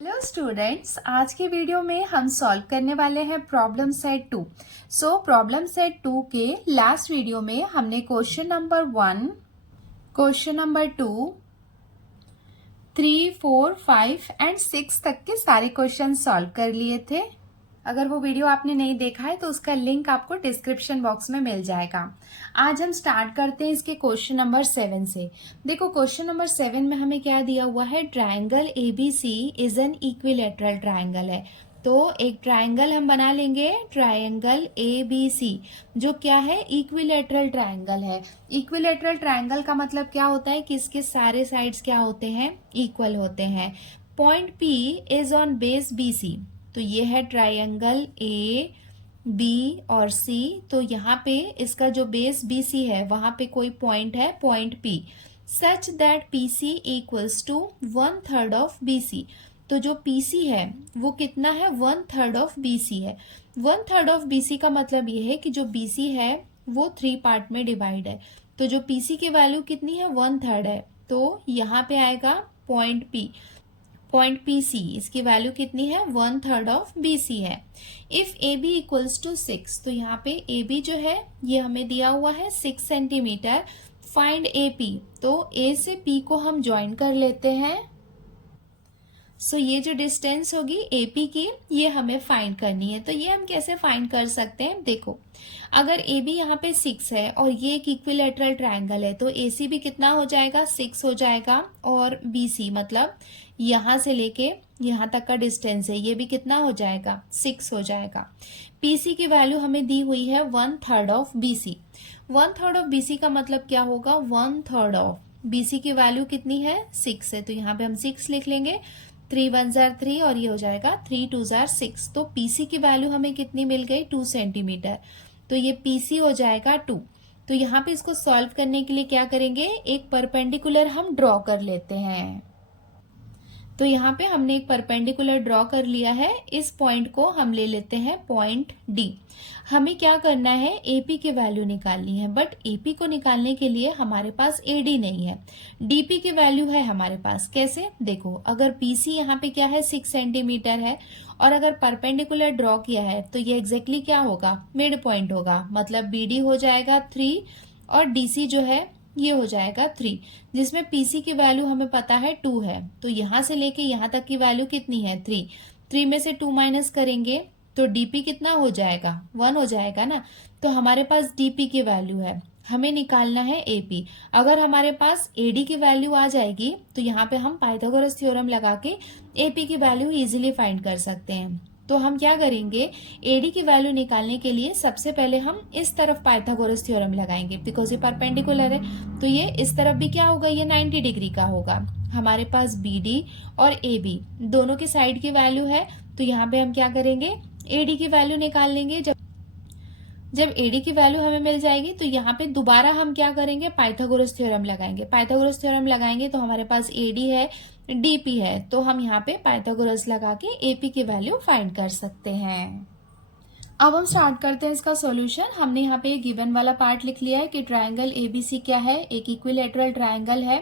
Hello students, आज के video में हम सॉल्व करने वाले हैं प्रॉब्लम सेट 2। प्रॉब्लम सेट 2 के लास्ट वीडियो में हमने question number 1, question number 2, 3, 4, 5 and 6 तक के सारे क्वेश्चन सॉल्व कर लिए थे। अगर वो वीडियो आपने नहीं देखा है तो उसका लिंक आपको डिस्क्रिप्शन बॉक्स में मिल जाएगा। आज हम स्टार्ट करते हैं इसके क्वेश्चन नंबर 7 से। देखो क्वेश्चन नंबर 7 में हमें क्या दिया हुआ है, triangle ABC is an equilateral triangle है। तो एक ट्राइंगल हम बना लेंगे, ट्राइंगल ABC, जो क्या है, इक्विलेटरल ट्राइंगल है। इक्विलेटरल ट्राइंगल का मतलब क्या होता है कि इसके सारे साइड्स क्या होते हैं, इक्वल होते हैं। Point P is on base BC, तो ये है ट्राइंगल AB और C। तो यहाँ पे इसका जो बेस BC है वहां पे कोई पॉइंट है, point P, such that PC equals to 1/3 of BC। तो जो PC है वो कितना है, 1/3 ऑफ BC है। 1/3 ऑफ BC का मतलब ये है कि जो BC है वो 3 पार्ट में डिवाइड है। तो जो PC की वैल्यू कितनी है, 1/3 है। तो यहाँ पे आएगा पॉइंट P, पॉइंट PC, इसकी वैल्यू कितनी है, 1/3 ऑफ BC है। इफ AB इक्वल्स टू 6, तो यहाँ पे AB जो है ये हमें दिया हुआ है 6 सेंटीमीटर। फाइंड AP, तो A से P को हम ज्वाइन कर लेते हैं। ये जो डिस्टेंस होगी AP की, ये हमें फाइंड करनी है। तो ये हम कैसे फाइंड कर सकते हैं, देखो अगर AB यहाँ पे 6 है और ये एक इक्विलेटरल ट्रायंगल है तो AC भी कितना हो जाएगा, 6 हो जाएगा। और BC मतलब यहाँ से लेके यहाँ तक का डिस्टेंस है, ये भी कितना हो जाएगा, 6 हो जाएगा। PC की वैल्यू हमें दी हुई है 1/3 ऑफ BC। 1/3 ऑफ BC का मतलब क्या होगा, 1/3 ऑफ BC की वैल्यू कितनी है, 6 है। तो यहाँ पे हम 6 लिख लेंगे, 3 1 जार 3 और ये हो जाएगा 3 2 जार 6। तो PC की वैल्यू हमें कितनी मिल गई, 2 सेंटीमीटर। तो ये PC हो जाएगा 2। तो यहाँ पे इसको सॉल्व करने के लिए क्या करेंगे, एक परपेंडिकुलर हम ड्रॉ कर लेते हैं। तो यहाँ पे हमने एक परपेंडिकुलर ड्रॉ कर लिया है। इस पॉइंट को हम ले लेते हैं पॉइंट D। हमें क्या करना है, AP की वैल्यू निकालनी है, बट AP को निकालने के लिए हमारे पास AD नहीं है, DP की वैल्यू है हमारे पास। कैसे, देखो अगर PC यहाँ पे क्या है, 6 सेंटीमीटर है और अगर परपेंडिकुलर ड्रॉ किया है तो ये एग्जैक्टली क्या होगा, मिड पॉइंट होगा। मतलब BD हो जाएगा 3 और DC जो है ये हो जाएगा 3, जिसमें PC की वैल्यू हमें पता है 2 है। तो यहां से लेके यहां तक की वैल्यू कितनी है, 3। 3 में से 2 माइनस करेंगे तो DP कितना हो जाएगा, 1 हो जाएगा ना। तो हमारे पास DP की वैल्यू है, हमें निकालना है AP। अगर हमारे पास AD की वैल्यू आ जाएगी तो यहाँ पे हम पाइथागोरस थ्योरम लगा के AP की वैल्यू इजीली फाइंड कर सकते हैं। तो हम क्या करेंगे, AD की वैल्यू निकालने के लिए सबसे पहले हम इस तरफ पाइथागोरस थ्योरम लगाएंगे, बिकॉज ये परपेंडिकुलर है। तो ये इस तरफ भी क्या होगा, ये 90 डिग्री का होगा। हमारे पास BD और AB दोनों की साइड की वैल्यू है, तो यहाँ पे हम क्या करेंगे, AD की वैल्यू निकाल लेंगे। जब AD की वैल्यू हमें मिल जाएगी तो यहाँ पे दोबारा हम क्या करेंगे, पाइथागोरस थ्योरम लगाएंगे। पाइथागोरस थ्योरम लगाएंगे तो हमारे पास AD है, DP है, तो हम यहाँ पे पाइथागोरस लगा के AP की वैल्यू फाइंड कर सकते हैं। अब हम स्टार्ट करते हैं इसका सॉल्यूशन। हमने यहाँ पे गिवन वाला पार्ट लिख लिया है कि ट्रायंगल ABC क्या है, एक इक्विलेटरल ट्रायंगल है।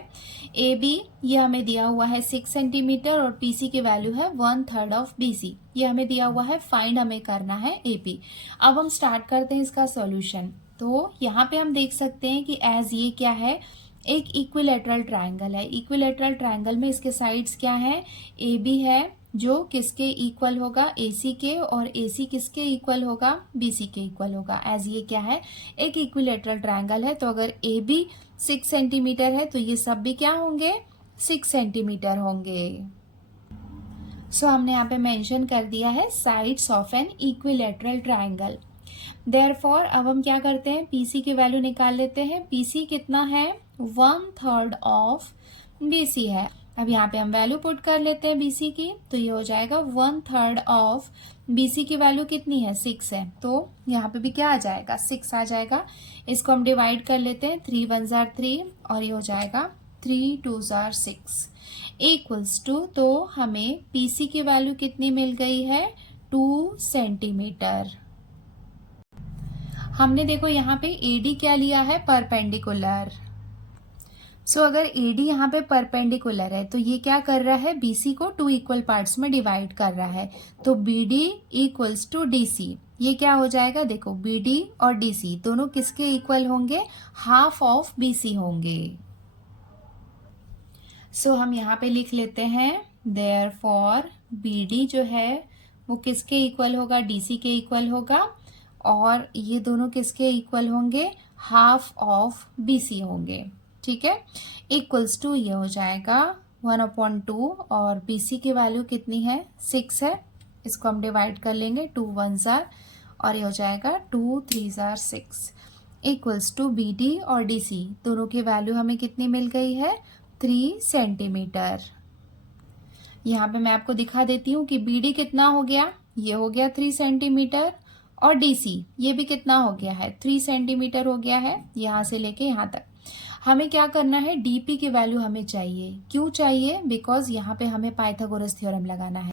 AB ये हमें दिया हुआ है 6 सेंटीमीटर और PC की वैल्यू है 1/3 ऑफ BC, ये हमें दिया हुआ है। फाइंड हमें करना है AP। अब हम स्टार्ट करते हैं इसका सॉल्यूशन। तो यहाँ पे हम देख सकते हैं कि एज ये क्या है, एक इक्विलेटरल ट्रायंगल है। इक्विलेटरल ट्रायंगल में इसके साइड्स क्या है, AB है जो किसके इक्वल होगा, AC के, और AC किसके इक्वल होगा, BC के इक्वल होगा। एज ये क्या है, एक इक्विलेटरल ट्रायंगल है। तो अगर AB 6 सेंटीमीटर है तो ये सब भी क्या होंगे, 6 सेंटीमीटर होंगे। हमने यहाँ पे मेंशन कर दिया है sides of an equilateral triangle. Therefore अब हम क्या करते हैं, PC की वैल्यू निकाल लेते हैं। PC कितना है, 1/3 ऑफ BC है। अब यहाँ पे हम वैल्यू पुट कर लेते हैं BC की, तो ये हो जाएगा 1/3 ऑफ BC की वैल्यू कितनी है, 6 है। तो यहाँ पे भी क्या आ जाएगा, 6 आ जाएगा। इसको हम डिवाइड कर लेते हैं, 3 1 जार 3 और ये हो जाएगा 3 2 जार 6 इक्वल्स टू, तो हमें PC की वैल्यू कितनी मिल गई है, 2 सेंटीमीटर। हमने देखो यहाँ पे AD क्या लिया है, परपेंडिकुलर। सो अगर AD यहाँ पे परपेंडिकुलर है तो ये क्या कर रहा है, BC को 2 इक्वल पार्ट्स में डिवाइड कर रहा है। तो BD इक्वल्स टू DC, ये क्या हो जाएगा, देखो BD और DC दोनों किसके इक्वल होंगे, हाफ ऑफ BC होंगे। सो हम यहाँ पे लिख लेते हैं देयरफॉर BD जो है वो किसके इक्वल होगा, DC के इक्वल होगा, और ये दोनों किसके इक्वल होंगे, हाफ ऑफ BC होंगे। ठीक है, इक्वल्स टू ये हो जाएगा 1/2, और BC की वैल्यू कितनी है, 6 है। इसको हम डिवाइड कर लेंगे, 2 1s are, और ये हो जाएगा 2 3s are 6 equals to BD और DC दोनों की वैल्यू हमें कितनी मिल गई है, 3 सेंटीमीटर। यहाँ पे मैं आपको दिखा देती हूँ कि BD कितना हो गया, ये हो गया 3 सेंटीमीटर, और DC ये भी कितना हो गया है, 3 सेंटीमीटर हो गया है, यहाँ से लेके यहाँ तक। हमें क्या करना है, DP की वैल्यू हमें चाहिए। क्यों चाहिए, बिकॉज यहाँ पे हमें पाइथागोरस थ्योरम लगाना है।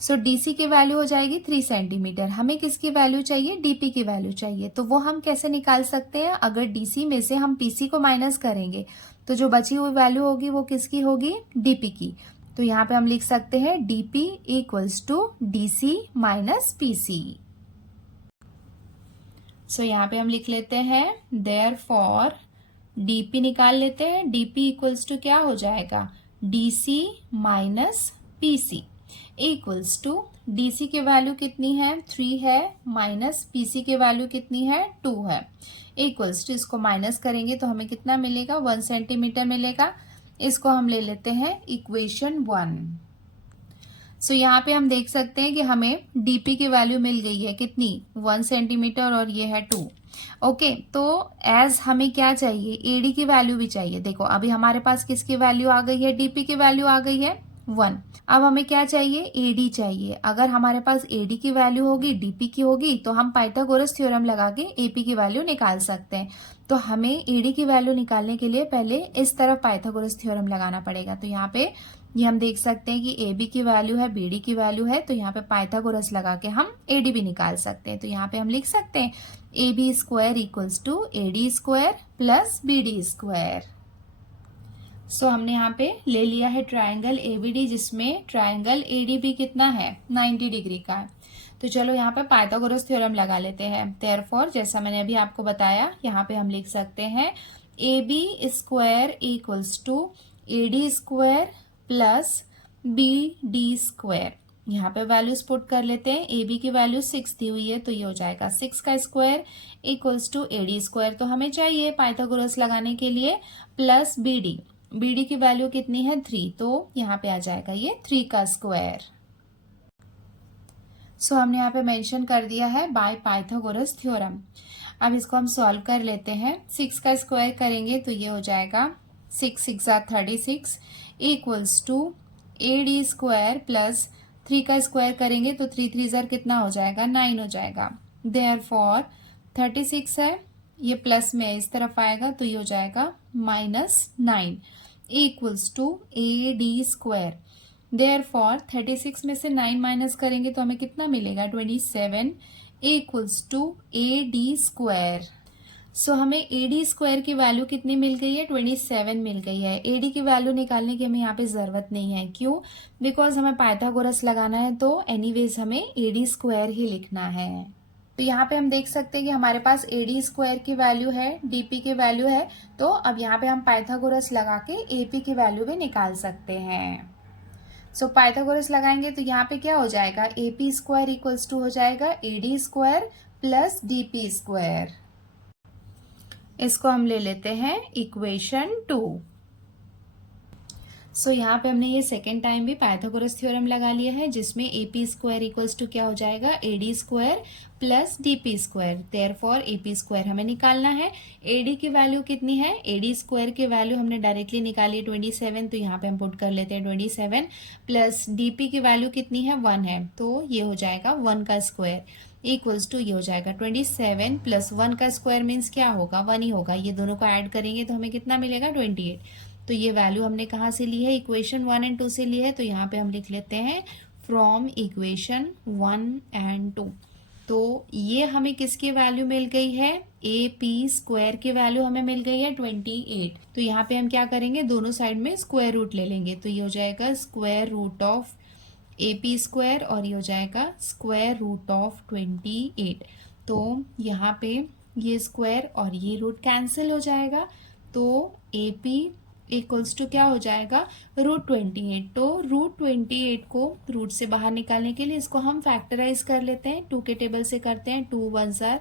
सो DC की वैल्यू हो जाएगी 3 सेंटीमीटर, हमें किसकी वैल्यू चाहिए, DP की वैल्यू चाहिए। तो वो हम कैसे निकाल सकते हैं, अगर DC में से हम PC को माइनस करेंगे तो जो बची हुई वैल्यू होगी वो किसकी होगी, DP की। तो यहाँ पे हम लिख सकते हैं DP equals to DC minus PC। So यहाँ पे हम लिख लेते हैं देयरफॉर DP निकाल लेते हैं, DP इक्वल्स टू क्या हो जाएगा, DC minus PC equals to DC की वैल्यू कितनी है, 3 है, माइनस PC की वैल्यू कितनी है, 2 है, इक्वल्स टू इसको माइनस करेंगे तो हमें कितना मिलेगा, 1 सेंटीमीटर मिलेगा। इसको हम ले लेते हैं इक्वेशन 1। सो यहाँ पे हम देख सकते हैं कि हमें DP की वैल्यू मिल गई है कितनी, 1 सेंटीमीटर, और ये है 2। ओके, तो एज हमें क्या चाहिए, AD की वैल्यू भी चाहिए। देखो अभी हमारे पास किसकी वैल्यू आ गई है, DP की वैल्यू आ गई है 1। अब हमें क्या चाहिए, AD चाहिए। अगर हमारे पास AD की वैल्यू होगी, DP की होगी, तो हम पाइथागोरस थ्योरम लगा के AP की वैल्यू निकाल सकते हैं। तो हमें AD की वैल्यू निकालने के लिए पहले इस तरफ पाइथागोरस थ्योरम लगाना पड़ेगा। तो यहाँ पे ये हम देख सकते हैं कि AB की वैल्यू है, BD की वैल्यू है, तो यहाँ पे पाइथागोरस लगा के हम AD भी निकाल सकते हैं। तो यहाँ पे हम लिख सकते हैं AB square equals to AD square plus BD square. So हमने यहाँ पे ले लिया है ट्रायंगल ABD, जिसमें ट्रायंगल ADB कितना है, 90 डिग्री का है। तो चलो यहाँ पे पाइथागोरस थ्योरम लगा लेते हैं। देयरफॉर जैसा मैंने अभी आपको बताया, यहाँ पे हम लिख सकते हैं AB square equals to AD square plus BD square. यहाँ पे वैल्यूज पुट कर लेते हैं। AB की वैल्यू 6 दी हुई है, तो ये हो जाएगा 6 का square equals to AD square, तो हमें चाहिए पाइथागोरस लगाने के लिए, प्लस BD की वैल्यू कितनी है, 3, तो यहाँ पे आ जाएगा ये 3 का स्क्वायर। सो हमने यहाँ पे मेंशन कर दिया है बाय पाइथागोरस थ्योरम। अब इसको हम सॉल्व कर लेते हैं। 6 का स्क्वायर करेंगे तो ये हो जाएगा 6 6 36 equals to AD square plus 3 का स्क्वायर करेंगे तो 3 3 जार कितना हो जाएगा, 9 हो जाएगा। देयरफॉर 36 है, ये प्लस में इस तरफ आएगा तो ये हो जाएगा -9 equals to AD square. Therefore 36 में से 9 माइनस करेंगे तो हमें कितना मिलेगा, 27 इक्वल्स टू AD स्क्वायर। सो हमें AD स्क्वायर की वैल्यू कितनी मिल गई है, 27 मिल गई है। AD की वैल्यू निकालने की हमें यहाँ पे जरूरत नहीं है। क्यों, बिकॉज हमें पाइथागोरस लगाना है, तो एनीवेज हमें AD स्क्वायर ही लिखना है। तो यहाँ पे हम देख सकते हैं कि हमारे पास AD स्क्वायर की वैल्यू है, DP की वैल्यू है, तो अब यहाँ पे हम पाइथागोरस लगा के AP की वैल्यू भी निकाल सकते हैं। सो पाइथागोरस लगाएंगे तो यहाँ पे क्या हो जाएगा, AP स्क्वायर इक्वल्स टू हो जाएगा AD square plus DP square. इसको हम ले लेते हैं इक्वेशन 2। सो यहाँ पे हमने ये सेकेंड टाइम भी पाइथागोरस थ्योरम लगा लिया है, जिसमें AP स्क्वायर इक्वल्स टू क्या हो जाएगा, AD square plus DP square. Therefore AP square हमें निकालना है। AD की वैल्यू कितनी है, AD स्क्वायर की वैल्यू हमने डायरेक्टली निकाली 27, तो यहाँ पे हम पुट कर लेते हैं 27 प्लस DP की वैल्यू कितनी है, 1 है, तो ये हो जाएगा 1 का स्क्वायर इक्वल्स टू ये हो जाएगा 27 प्लस 1 का स्क्वायर मीन्स क्या होगा, 1 ही होगा। ये दोनों को ऐड करेंगे तो हमें कितना मिलेगा, 28। तो ये वैल्यू हमने कहाँ से ली है, इक्वेशन 1 एंड 2 से ली है। तो यहाँ पे हम लिख लेते हैं फ्रॉम इक्वेशन 1 एंड 2। तो ये हमें किसकी वैल्यू मिल गई है, ए पी स्क्वायर की वैल्यू हमें मिल गई है 28। तो यहाँ पे हम क्या करेंगे, दोनों साइड में स्क्वायर रूट ले लेंगे, तो ये हो जाएगा square root of A P square और ये हो जाएगा स्क्वायर रूट ऑफ 28। तो यहाँ पे ये स्क्वायर और ये रूट कैंसिल हो जाएगा, तो ए पी इक्वल्स टू क्या हो जाएगा, √28। तो √28 को रूट से बाहर निकालने के लिए इसको हम फैक्टराइज कर लेते हैं, 2 के टेबल से करते हैं। 2 1 जार,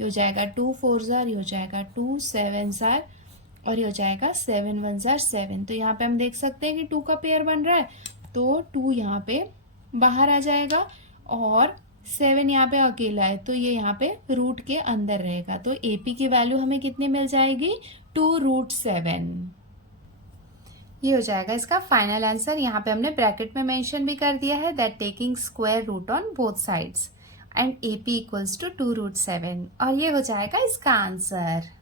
ये हो जाएगा 2 4 जार, ये हो जाएगा 2 7 जार और ये हो जाएगा 7 1 जार 7। तो यहाँ पे हम देख सकते हैं कि 2 का पेयर बन रहा है, तो 2 यहाँ पे बाहर आ जाएगा और 7 यहाँ पे अकेला है, तो ये यहाँ पे रूट के अंदर रहेगा। तो एपी की वैल्यू हमें कितनी मिल जाएगी, 2√7। ये हो जाएगा इसका फाइनल आंसर। यहाँ पे हमने ब्रैकेट में मेंशन भी कर दिया है that taking square root on both sides and AP equals to 2√7 और ये हो जाएगा इसका आंसर।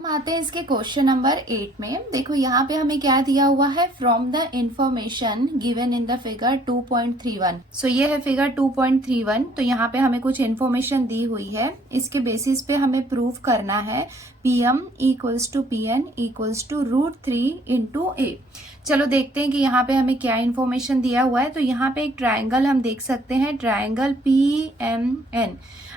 हम आते हैं इसके क्वेश्चन नंबर 8 में। देखो यहाँ पे हमें क्या दिया हुआ है, from the information given in the figure 2.31। सो ये है फिगर 2.31। तो यहाँ पे हमें कुछ इन्फॉर्मेशन दी हुई है, इसके बेसिस पे हमें प्रूव करना है PM equals to PN equals to √3 into A। चलो देखते हैं कि यहाँ पे हमें क्या इन्फॉर्मेशन दिया हुआ है। तो यहाँ पे एक ट्राइंगल हम देख सकते हैं, ट्राइंगल PMN,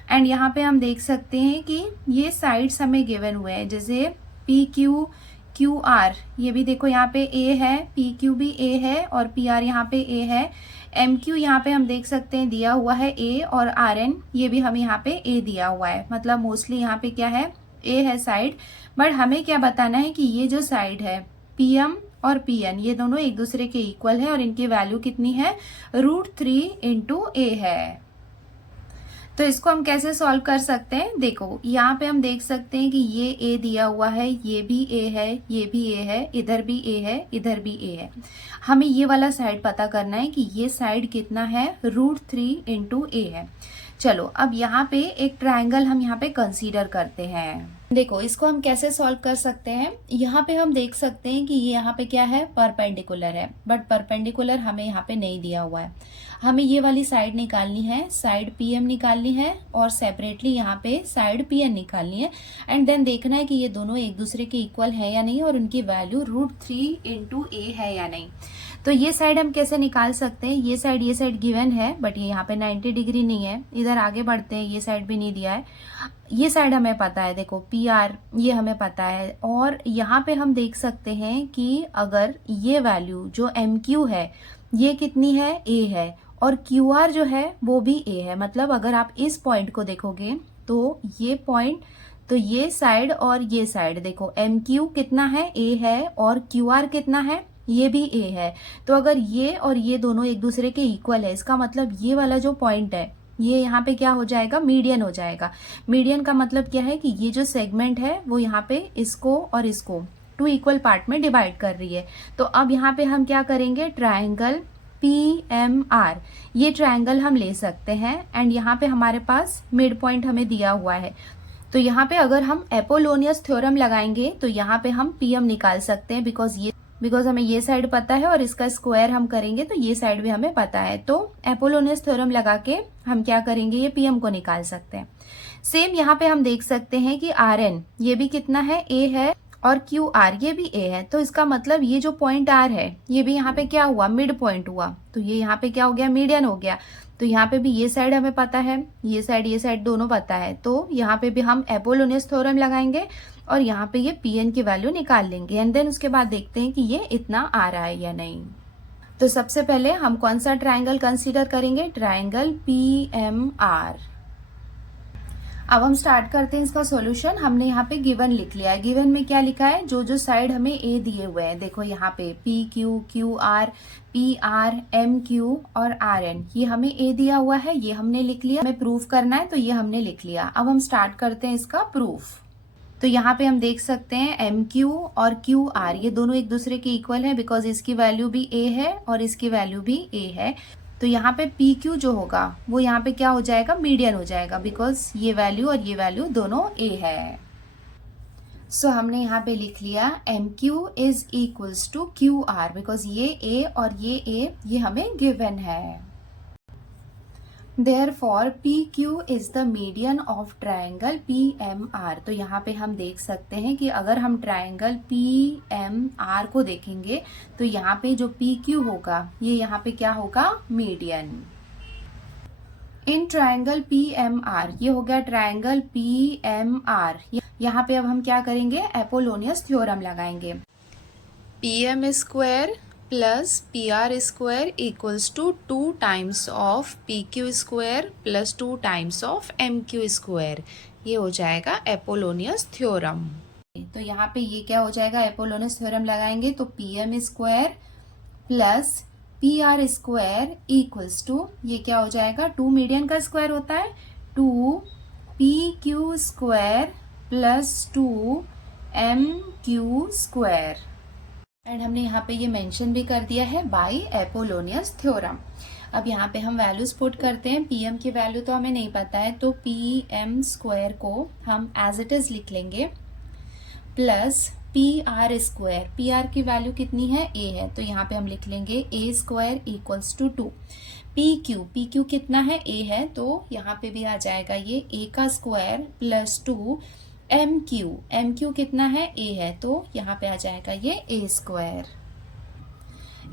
एंड यहाँ पे हम देख सकते हैं कि ये साइड्स हमें गिवन हुए हैं, जैसे PQQR, ये भी देखो यहाँ पे A है, PQ भी A है और PR यहाँ पे A है, MQ यहाँ पे हम देख सकते हैं दिया हुआ है A और RN ये भी हमें यहाँ पे A दिया हुआ है। मतलब मोस्टली यहाँ पे क्या है, A है साइड, बट हमें क्या बताना है कि ये जो साइड है PM और PN ये दोनों एक दूसरे के इक्वल है और इनकी वैल्यू कितनी है, √3 इंटू A है। तो इसको हम कैसे सॉल्व कर सकते हैं, देखो यहाँ पे हम देख सकते हैं कि ये A दिया हुआ है, ये भी A है, ये भी A है, इधर भी A है, इधर भी A है। हमें ये वाला साइड पता करना है कि ये साइड कितना है, √3 इंटू A है। चलो अब यहाँ पे एक ट्रायंगल हम यहाँ पे कंसीडर करते हैं। देखो इसको हम कैसे सॉल्व कर सकते हैं, यहाँ पे हम देख सकते हैं कि ये यहाँ पे क्या है, परपेंडिकुलर है, बट परपेंडिकुलर हमें यहाँ पे नहीं दिया हुआ है। हमें ये वाली साइड निकालनी है, साइड PM निकालनी है और सेपरेटली यहाँ पे साइड PN निकालनी है एंड देन देखना है कि ये दोनों एक दूसरे के इक्वल है या नहीं और उनकी वैल्यू √3 इंटू A है या नहीं। तो ये साइड हम कैसे निकाल सकते हैं, ये साइड गिवन है बट ये यहाँ पे 90 डिग्री नहीं है। इधर आगे बढ़ते हैं, ये साइड भी नहीं दिया है, ये साइड हमें पता है, देखो PR ये हमें पता है। और यहाँ पे हम देख सकते हैं कि अगर ये वैल्यू जो MQ है ये कितनी है, A है, और QR जो है वो भी A है। मतलब अगर आप इस पॉइंट को देखोगे तो ये पॉइंट, तो ये साइड और ये साइड देखो, MQ कितना है, A है, और QR कितना है, ये भी A है। तो अगर ये और ये दोनों एक दूसरे के इक्वल है, इसका मतलब ये वाला जो पॉइंट है ये यहाँ पे क्या हो जाएगा, मीडियन हो जाएगा। मीडियन का मतलब क्या है कि ये जो सेगमेंट है वो यहाँ पे इसको और इसको 2 इक्वल पार्ट में डिवाइड कर रही है। तो अब यहाँ पे हम क्या करेंगे, ट्राइंगल PMR ये ट्राइंगल हम ले सकते हैं एंड यहाँ पे हमारे पास मिड पॉइंट हमें दिया हुआ है। तो यहाँ पे अगर हम एपोलोनियस थ्योरम लगाएंगे तो यहाँ पे हम PM निकाल सकते हैं, बिकॉज हमें ये साइड पता है और इसका स्क्वायर हम करेंगे तो ये साइड भी हमें पता है। तो एपोलोनियस थ्योरम लगा के हम क्या करेंगे, ये PM को निकाल सकते हैं। सेम यहाँ पे हम देख सकते हैं कि RN ये भी कितना है, A है, और QR ये भी A है। तो इसका मतलब ये जो पॉइंट R है ये भी यहाँ पे क्या हुआ, मिड पॉइंट हुआ, तो ये यहाँ पे क्या हो गया, मीडियन हो गया। तो यहाँ पे भी ये साइड हमें पता है, ये साइड दोनों पता है, तो यहाँ पे भी हम एपोलोनियस थ्योरम लगाएंगे और यहाँ पे ये PN की वैल्यू निकाल लेंगे एंड देन उसके बाद देखते हैं कि ये इतना आ रहा है या नहीं। तो सबसे पहले हम कौन सा ट्राइंगल कंसीडर करेंगे, ट्राइंगल PMR। अब हम स्टार्ट करते हैं इसका सॉल्यूशन। हमने यहाँ पे गिवन लिख लिया है, गिवन में क्या लिखा है, जो साइड हमें A दिए हुए हैं, देखो यहाँ पे PQ, QR, PR, MQ और RN ये हमें A दिया हुआ है, ये हमने लिख लिया। हमें प्रूफ करना है तो ये हमने लिख लिया। अब हम स्टार्ट करते हैं इसका प्रूफ। तो यहाँ पे हम देख सकते हैं MQ और QR ये दोनों एक दूसरे के इक्वल है, बिकॉज इसकी वैल्यू भी A है और इसकी वैल्यू भी A है। तो यहाँ पे PQ जो होगा वो यहाँ पे क्या हो जाएगा, मीडियन हो जाएगा, बिकॉज ये वैल्यू और ये वैल्यू दोनों A है। सो हमने यहाँ पे लिख लिया M Q is equals to Q R, because ये ए और ये हमें गिवन है। Therefore PQ is the median of triangle PMR। तो यहाँ पे हम देख सकते हैं कि अगर हम ट्रायंगल PMR को देखेंगे तो यहाँ पे जो PQ होगा ये यहाँ पे क्या होगा, मीडियन। इन ट्रायंगल PMR, ये हो गया ट्रायंगल PMR। यहाँ पे अब हम क्या करेंगे, एपोलोनियस थ्योरम लगाएंगे। PM square plus PR square equals to 2 times of PQ square plus 2 times of MQ square. ये हो जाएगा एपोलोनियस थ्योरम। तो यहाँ पे ये क्या हो जाएगा, एपोलोनियस थ्योरम लगाएंगे तो PM square plus PR square equals to, ये क्या हो जाएगा, 2 मीडियन का स्क्वायर होता है, 2 PQ square plus 2 MQ square. And हमने यहाँ पे ये मेंशन भी कर दिया है बाय एपोलोनियस थ्योरम। अब यहाँ पे हम वैल्यूज पुट करते हैं। PM की वैल्यू तो हमें नहीं पता है, तो PM स्क्वायर को हम एज इट इज लिख लेंगे प्लस PR स्क्वायर। PR की वैल्यू कितनी है, A है, तो यहाँ पे हम लिख लेंगे A square equals to 2। PQ कितना है, A है, तो यहाँ पे भी आ जाएगा ये A का स्क्वायर प्लस 2 MQ कितना है, A है, तो यहाँ पे आ जाएगा ये A स्क्वायर।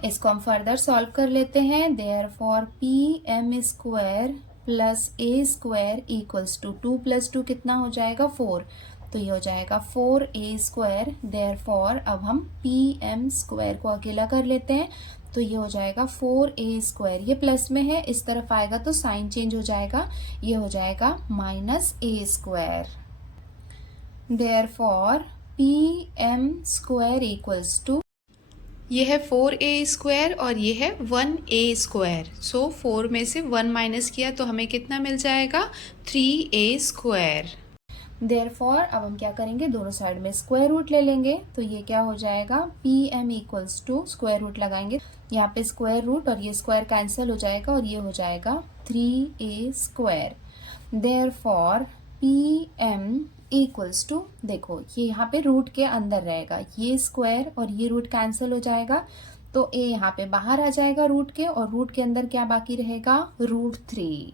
इसको हम फर्दर सॉल्व कर लेते हैं। Therefore PM square plus A square equals to 2 plus 2 कितना हो जाएगा, 4, तो ये हो जाएगा 4A स्क्वायर। देयरफॉर अब हम PM स्क्वायर को अकेला कर लेते हैं, तो ये हो जाएगा 4A स्क्वायर। ये प्लस में है, इस तरफ आएगा तो साइन चेंज हो जाएगा, ये हो जाएगा minus A square. Therefore PM स्क्वायर इक्वल्स टू, ये है 4A स्क्वायर और ये है 1A स्क्वायर। सो 4 में से 1 माइनस किया तो हमें कितना मिल जाएगा, 3A स्क्वायर। Therefore अब हम क्या करेंगे, दोनों साइड में स्क्वायर रूट ले लेंगे, तो ये क्या हो जाएगा, PM equals to square root लगाएंगे, यहाँ पे स्क्वायर रूट और ये स्क्वायर कैंसिल हो जाएगा और ये हो जाएगा 3A square. Therefore PM equals to, देखो ये यहाँ पे रूट के अंदर रहेगा, ये स्क्वायर और ये रूट कैंसिल हो जाएगा, तो A यहाँ पे बाहर आ जाएगा रूट के, और रूट के अंदर क्या बाकी रहेगा, √3।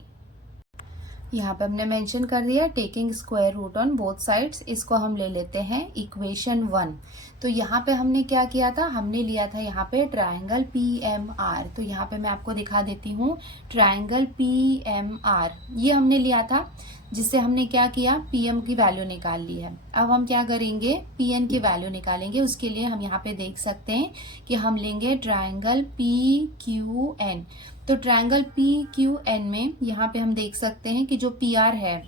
यहाँ पे हमने मेंशन कर दिया taking square root on both sides. इसको हम ले लेते हैं इक्वेशन 1। तो यहाँ पे हमने क्या किया था, हमने लिया था यहाँ पे ट्रायंगल PMR। तो यहाँ पे मैं आपको दिखा देती हूँ ट्रायंगल PMR, ये हमने लिया था, जिससे हमने क्या किया, PM की वैल्यू निकाल ली है। अब हम क्या करेंगे, PN की वैल्यू निकालेंगे। उसके लिए हम यहाँ पे देख सकते हैं कि हम लेंगे ट्रायंगल PQN। तो ट्रायंगल PQN में यहाँ पे हम देख सकते हैं कि जो PR है,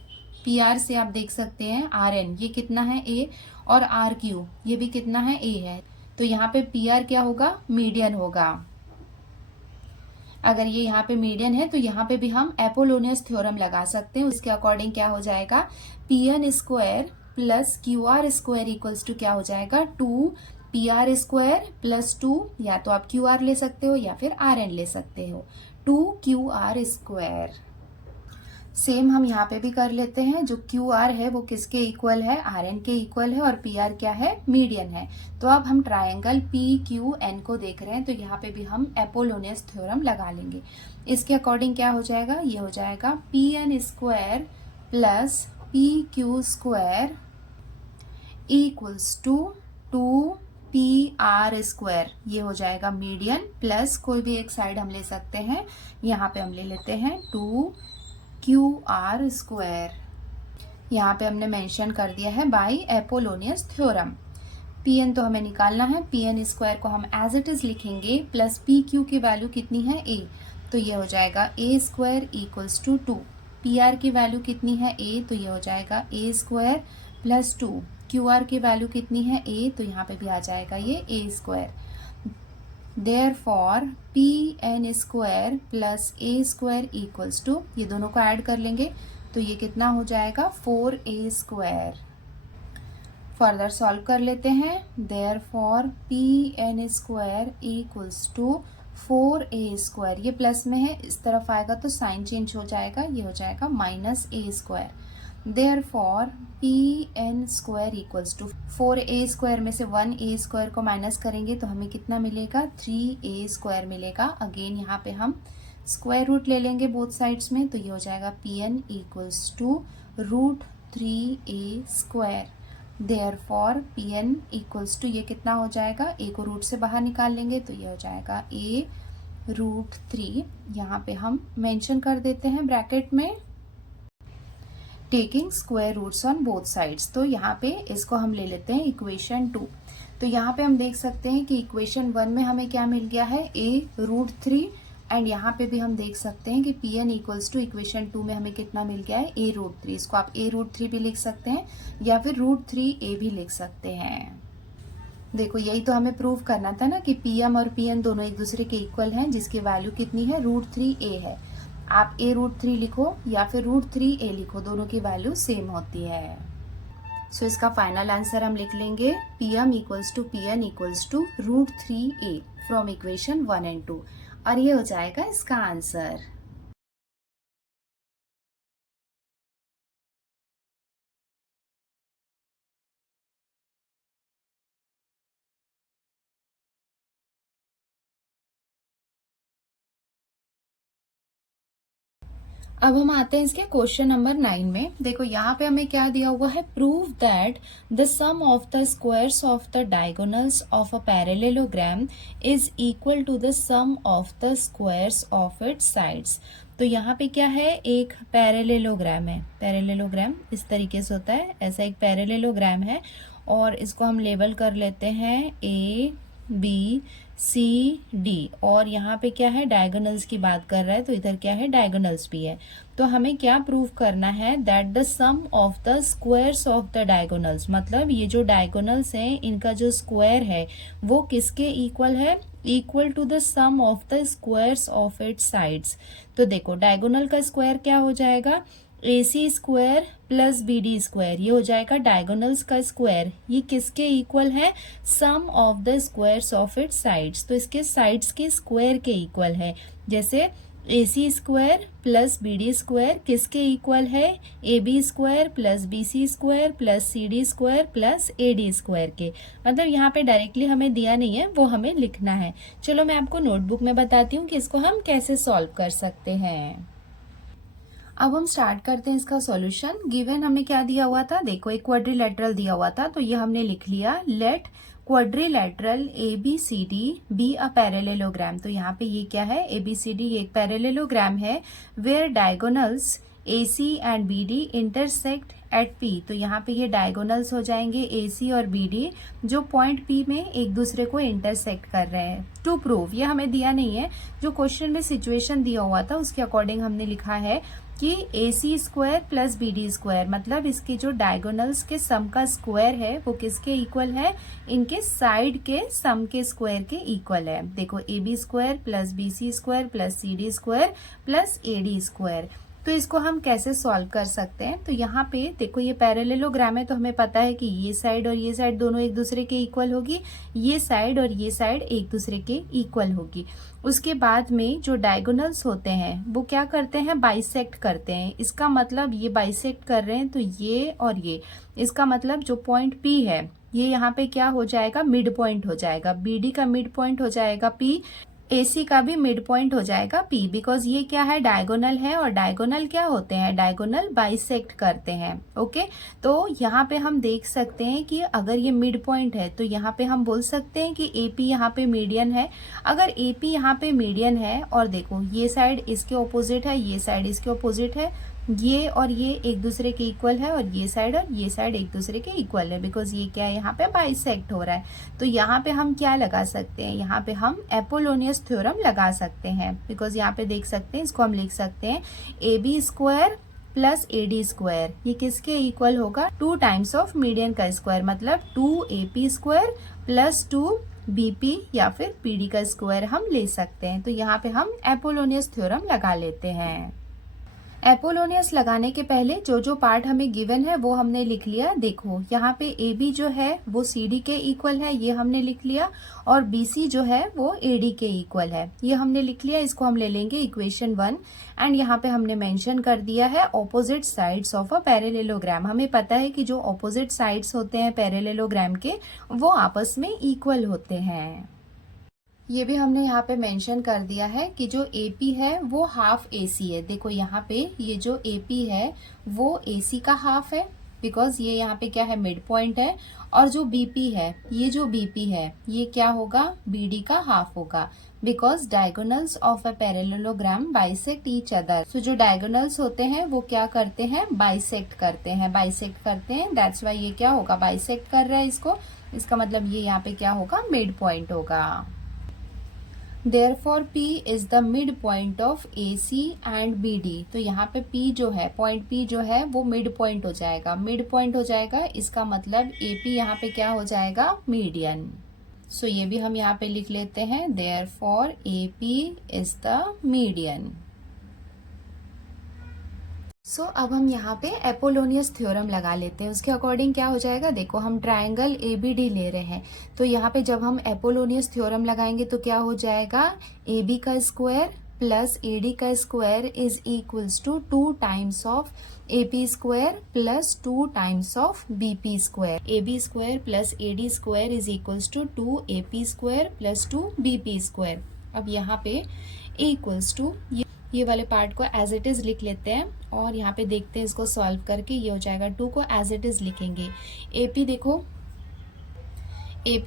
PR से आप देख सकते हैं RN ये कितना है, A, और RQ ये भी कितना है, A है। तो यहाँ पे PR क्या होगा, मीडियन होगा। अगर ये यहाँ पे मीडियन है तो यहाँ पे भी हम एपोलोनियस थ्योरम लगा सकते हैं। उसके अकॉर्डिंग क्या हो जाएगा, PN square plus QR square equals to क्या हो जाएगा, 2 PR स्क्वायर प्लस 2, या तो आप QR ले सकते हो या फिर RN ले सकते हो, 2 QR स्क्वायर। सेम हम यहाँ पे भी कर लेते हैं। जो QR है वो किसके इक्वल है, RN के इक्वल है, और PR क्या है, मीडियन है। तो अब हम ट्रायंगल PQN को देख रहे हैं, तो यहाँ पे भी हम एपोलोनियस थ्योरम लगा लेंगे। इसके अकॉर्डिंग क्या हो जाएगा, ये हो जाएगा PN square plus PQ square equals to 2 PR square. ये हो जाएगा मीडियन प्लस कोई भी एक साइड हम ले सकते हैं, यहाँ पे हम ले लेते हैं 2 QR स्क्वायर। यहाँ पे हमने मेंशन कर दिया है बाय एपोलोनियस थ्योरम। PN तो हमें निकालना है, PN स्क्वायर को हम एज इट इज लिखेंगे प्लस PQ की वैल्यू कितनी है, A, तो ये हो जाएगा A square equals to 2। PR की वैल्यू कितनी है, A, तो ये हो जाएगा A स्क्वायर प्लस 2। QR की वैल्यू कितनी है, A, तो यहाँ पे भी आ जाएगा ये A square. Therefore PN square plus A square equals to, ये दोनों को ऐड कर लेंगे तो ये कितना हो जाएगा, 4A स्क्वायर। फर्दर सॉल्व कर लेते हैं। Therefore PN square equals to 4A square. ये प्लस में है, इस तरफ आएगा तो साइन चेंज हो जाएगा, ये हो जाएगा minus A square. Therefore P N square equals to 4a² में से 1a² को माइनस करेंगे तो हमें कितना मिलेगा, 3a² मिलेगा। अगेन यहाँ पे हम स्क्वायर रूट ले लेंगे बोथ साइड्स में, तो ये हो जाएगा P N equals to √3a²। Therefore P N equals to ये कितना हो जाएगा, a को रूट से बाहर निकाल लेंगे तो ये हो जाएगा a√3। यहाँ पे हम मेंशन कर देते हैं ब्रैकेट में taking square roots on both sides. तो यहाँ पे इसको हम ले लेते हैं इक्वेशन 2। तो यहाँ पे हम देख सकते हैं कि इक्वेशन 1 में हमें क्या मिल गया है, a√3, एंड यहाँ पे भी हम देख सकते हैं कि P N equals to equation 2 में हमें कितना मिल गया है, a√3। इसको आप a√3 भी लिख सकते हैं या फिर √3a भी लिख सकते हैं। देखो यही तो हमें प्रूव करना था ना कि पी एम और पी एन दोनों एक दूसरे के इक्वल हैं, जिसकी वैल्यू कितनी है, √3a है। आप a√3 लिखो या फिर √3a लिखो, दोनों की वैल्यू सेम होती है। सो इसका फाइनल आंसर हम लिख लेंगे P M equals to P N equals to √3a from equation 1 and 2, और ये हो जाएगा इसका आंसर। अब हम आते हैं इसके क्वेश्चन नंबर 9 में। देखो यहाँ पे हमें क्या दिया हुआ है, prove that the sum of the squares of the diagonals of a parallelogram is equal to the sum of the squares of its sides. तो यहाँ पे क्या है, एक पैरेललोग्राम है। पैरेललोग्राम इस तरीके से होता है, ऐसा एक पैरेललोग्राम है और इसको हम लेबल कर लेते हैं ABCD, और यहाँ पे क्या है, डायगोनल्स की बात कर रहा है तो इधर क्या है, डायगोनल्स भी है। तो हमें क्या प्रूव करना है, that the sum of the squares of the diagonals, मतलब ये जो डायगोनल्स हैं इनका जो स्क्वायर है वो किसके इक्वल है, equal to the sum of the squares of its sides. तो देखो डायगोनल का स्क्वायर क्या हो जाएगा, AC² प्लस BD², ये हो जाएगा डायगोनल्स का स्क्वायर। ये किसके इक्वल है, sum of the squares of its sides, तो इसके साइड्स के स्क्वायर के इक्वल है। जैसे AC² प्लस BD² किसके इक्वल है, AB² plus BC² plus CD² plus AD² के। मतलब यहाँ पे डायरेक्टली हमें दिया नहीं है, वो हमें लिखना है। चलो मैं आपको नोटबुक में बताती हूँ कि इसको हम कैसे सॉल्व कर सकते हैं। अब हम स्टार्ट करते हैं इसका सॉल्यूशन। गिवन हमें क्या दिया हुआ था, देखो एक क्वाड्रिलेटरल दिया हुआ था, तो ये हमने लिख लिया, let quadrilateral ABCD be a parallelogram. तो यहाँ पे ये क्या है, ABCD ये एक पैरेललोग्राम है, where diagonals AC and BD intersect at P। तो यहाँ पे ये डायगोनल्स हो जाएंगे AC और BD, जो पॉइंट P में एक दूसरे को इंटरसेक्ट कर रहे हैं। टू प्रूव, ये हमें दिया नहीं है, जो क्वेश्चन में सिचुएशन दिया हुआ था उसके अकॉर्डिंग हमने लिखा है कि AC² प्लस BD², मतलब इसके जो डायगोनल्स के सम का स्क्वायर है वो किसके इक्वल है, इनके साइड के सम के स्क्वायर के इक्वल है। देखो AB² plus BC² plus CD² plus AD²। तो इसको हम कैसे सॉल्व कर सकते हैं, तो यहाँ पे देखो ये पैरेललोग्राम है, तो हमें पता है कि ये साइड और ये साइड दोनों एक दूसरे के इक्वल होगी, ये साइड और ये साइड एक दूसरे के इक्वल होगी। उसके बाद में जो डायगोनल्स होते हैं वो क्या करते हैं, बाइसेक्ट करते हैं। इसका मतलब ये बाइसेक्ट कर रहे हैं तो ये और ये, इसका मतलब जो पॉइंट P है ये यहाँ पे क्या हो जाएगा, मिड पॉइंट हो जाएगा। BD का मिड पॉइंट हो जाएगा P, AC का भी मिड पॉइंट हो जाएगा P, बिकॉज ये क्या है, डायगोनल है, और डायगोनल क्या होते हैं, डायगोनल बाइसेक्ट करते हैं। ओके, तो यहाँ पे हम देख सकते हैं कि अगर ये मिड पॉइंट है तो यहाँ पे हम बोल सकते हैं कि AP यहाँ पे मीडियन है। अगर AP यहाँ पे मीडियन है, और देखो ये साइड इसके ऑपोजिट है, ये साइड इसके ऑपोजिट है, ये और ये एक दूसरे के इक्वल है, और ये साइड एक दूसरे के इक्वल है, बिकॉज ये क्या है, यहाँ पे बाइसेक्ट हो रहा है। तो यहाँ पे हम क्या लगा सकते हैं, यहाँ पे हम एपोलोनियस थ्योरम लगा सकते हैं, बिकॉज यहाँ पे देख सकते हैं, इसको हम लिख सकते हैं AB² प्लस AD², ये किसके इक्वल होगा, 2 टाइम्स ऑफ मीडियन का स्क्वायर, मतलब 2AP² प्लस 2BP या फिर PD का स्क्वायर हम ले सकते हैं। तो यहाँ पे हम एपोलोनियस थ्योरम लगा लेते हैं। एपोलोनियस लगाने के पहले जो जो पार्ट हमें गिवन है वो हमने लिख लिया। देखो यहाँ पे ए बी जो है वो सी डी के इक्वल है, ये हमने लिख लिया, और बी सी जो है वो ए डी के इक्वल है, ये हमने लिख लिया। इसको हम ले लेंगे इक्वेशन 1। एंड यहाँ पे हमने मेंशन कर दिया है opposite sides of a parallelogram. हमें पता है कि जो ऑपोजिट साइड्स होते हैं पैरेलेलोग्राम के वो आपस में इक्वल होते हैं। ये भी हमने यहाँ पे मेंशन कर दिया है कि जो AP है वो हाफ AC है। देखो यहाँ पे ये जो AP है वो AC का हाफ है, बिकॉज ये यहाँ पे क्या है, मिड पॉइंट है। और जो BP है, ये जो BP है ये क्या होगा, BD का हाफ होगा, because diagonals of a parallelogram bisect each other. So जो डायगोनल्स होते हैं वो क्या करते हैं, बाइसेक्ट करते हैं, दैट्स वाई ये क्या होगा, बाइसेक्ट कर रहा है इसको। इसका मतलब ये यहाँ पे क्या होगा, मिड पॉइंट होगा। Therefore P is the midpoint of AC and BD। तो यहाँ पे P जो है, पॉइंट P जो है वो मिड पॉइंट हो जाएगा, मिड पॉइंट हो जाएगा। इसका मतलब AP यहाँ पे क्या हो जाएगा, मीडियन। सो ये भी हम यहाँ पे लिख लेते हैं, Therefore AP is the median। सो अब हम यहाँ पे एपोलोनियस थ्योरम लगा लेते हैं। उसके अकॉर्डिंग क्या हो जाएगा, देखो हम ट्रायंगल ABD ले रहे हैं, तो यहाँ पे जब हम एपोलोनियस थ्योरम लगाएंगे तो क्या हो जाएगा, AB का स्क्वायर प्लस AD का square is equals to 2 times of AP square plus 2 times of BP square. AB square plus AD square is equals to 2 AP square plus 2 BP square. अब यहाँ पे इक्वल्स टू ये वाले part को as it is लिख लेते हैं और यहाँ पे देखते हैं इसको सॉल्व करके। ये हो जाएगा 2 को एज इट इज लिखेंगे। AP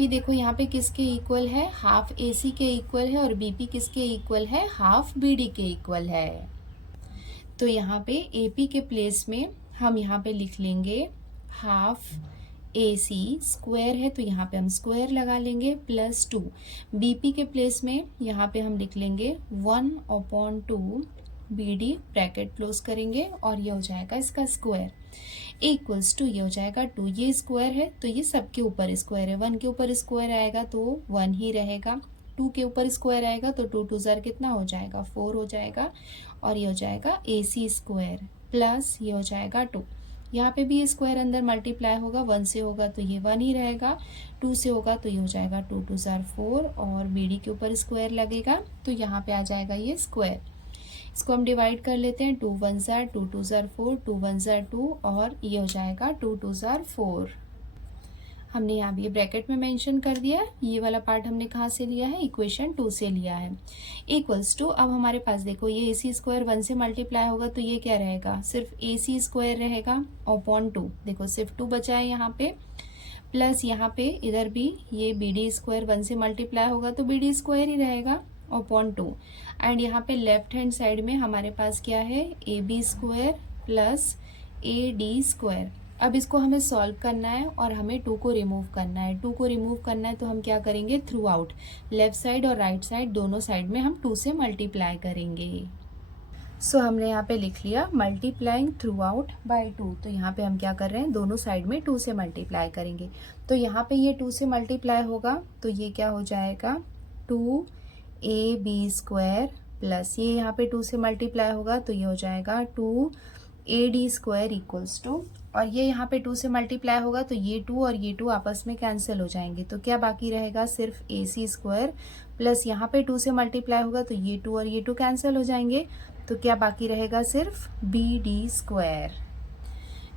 देखो यहाँ पे किसके इक्वल है, हाफ AC के इक्वल है, और BP किसके इक्वल है, हाफ BD के इक्वल है। तो यहाँ पे AP के प्लेस में हम यहाँ पे लिख लेंगे हाफ AC स्क्वायर है, तो यहाँ पे हम स्क्वायर लगा लेंगे प्लस 2। BP के प्लेस में यहाँ पे हम लिख लेंगे 1/2 BD, ब्रैकेट क्लोज करेंगे, और ये हो जाएगा इसका स्क्वायर इक्वल्स टू, ये हो जाएगा 2। ये स्क्वायर है तो ये सबके ऊपर स्क्वायर है, 1 के ऊपर स्क्वायर आएगा तो 1 ही रहेगा, 2 के ऊपर स्क्वायर आएगा तो 2 2 ज़र कितना हो जाएगा, 4 हो जाएगा, और ये हो जाएगा AC स्क्वायर प्लस ये हो जाएगा 2। यहाँ पे भी ये स्क्वायर अंदर मल्टीप्लाई होगा, 1 से होगा तो ये 1 ही रहेगा, 2 से होगा तो ये हो जाएगा 2 2 ज़र 4, और BD के ऊपर स्क्वायर लगेगा तो यहाँ पे आ जाएगा ये स्क्वायर। इसको हम डिवाइड कर लेते हैं, 2 1 ज़र 2 2 ज़र 4, 2 1 ज़र 2, और ये हो जाएगा 2 2 ज़र 4। हमने यहाँ भी ये ब्रैकेट में मेंशन कर दिया। ये वाला पार्ट हमने कहाँ से लिया है, इक्वेशन 2 से लिया है। इक्वल्स टू, अब हमारे पास देखो ये AC स्क्वायर 1 से मल्टीप्लाई होगा तो ये क्या रहेगा, सिर्फ AC स्क्वायर रहेगा अपॉन 2। देखो सिर्फ 2 बचा है यहाँ पे, प्लस यहाँ पे इधर भी ये BD स्क्वायर 1 से मल्टीप्लाई होगा तो BD स्क्वायर ही रहेगा अपॉन 2। एंड यहाँ पे लेफ्ट हैंड साइड में हमारे पास क्या है, AB square plus AD square. अब इसको हमें सॉल्व करना है और हमें 2 को रिमूव करना है। 2 को रिमूव करना है तो हम क्या करेंगे, थ्रू आउट, लेफ्ट साइड और राइट साइड दोनों साइड में हम 2 से मल्टीप्लाई करेंगे। सो हमने यहाँ पे लिख लिया मल्टीप्लाइंग थ्रू आउट बाई 2। तो यहाँ पे हम क्या कर रहे हैं, दोनों साइड में 2 से मल्टीप्लाई करेंगे। तो यहाँ पे ये 2 से मल्टीप्लाई होगा तो ये क्या हो जाएगा, 2AB स्क्वायर प्लस ये यहाँ पे 2 से मल्टीप्लाई होगा तो ये हो जाएगा 2AD स्क्वायर इक्वल्स टू, और ये यहाँ पे 2 से मल्टीप्लाई होगा तो ये 2 और ये 2 आपस में कैंसिल हो जाएंगे, तो क्या बाकी रहेगा, सिर्फ AC स्क्वायर प्लस यहाँ पे 2 से मल्टीप्लाई होगा तो ये 2 और ये 2 कैंसिल हो जाएंगे, तो क्या बाकी रहेगा, सिर्फ BD स्क्वायर।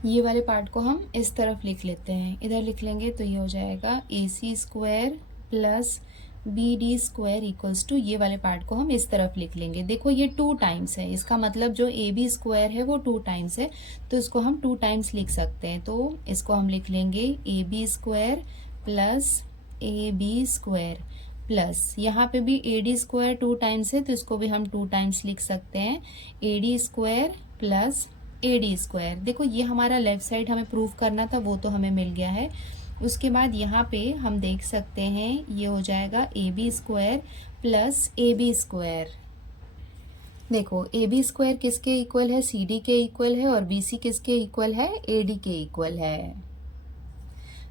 ये वाले पार्ट को हम इस तरफ लिख लेते हैं, इधर लिख लेंगे तो ये हो जाएगा AC square plus BD square equals to, ये वाले पार्ट को हम इस तरफ लिख लेंगे। देखो ये 2 टाइम्स है, इसका मतलब जो AB स्क्वायर है वो 2 टाइम्स है, तो इसको हम 2 टाइम्स लिख सकते हैं। तो इसको हम लिख लेंगे AB square plus AB square plus यहाँ पे भी AD स्क्वायर 2 टाइम्स है तो इसको भी हम 2 टाइम्स लिख सकते हैं, AD square plus AD square. देखो ये हमारा लेफ्ट साइड हमें प्रूव करना था, वो तो हमें मिल गया है। उसके बाद यहाँ पे हम देख सकते हैं ये हो जाएगा AB square plus AB square. देखो AB स्क्वायर किसके इक्वल है, CD के इक्वल है, और BC किसके इक्वल है, AD के इक्वल है।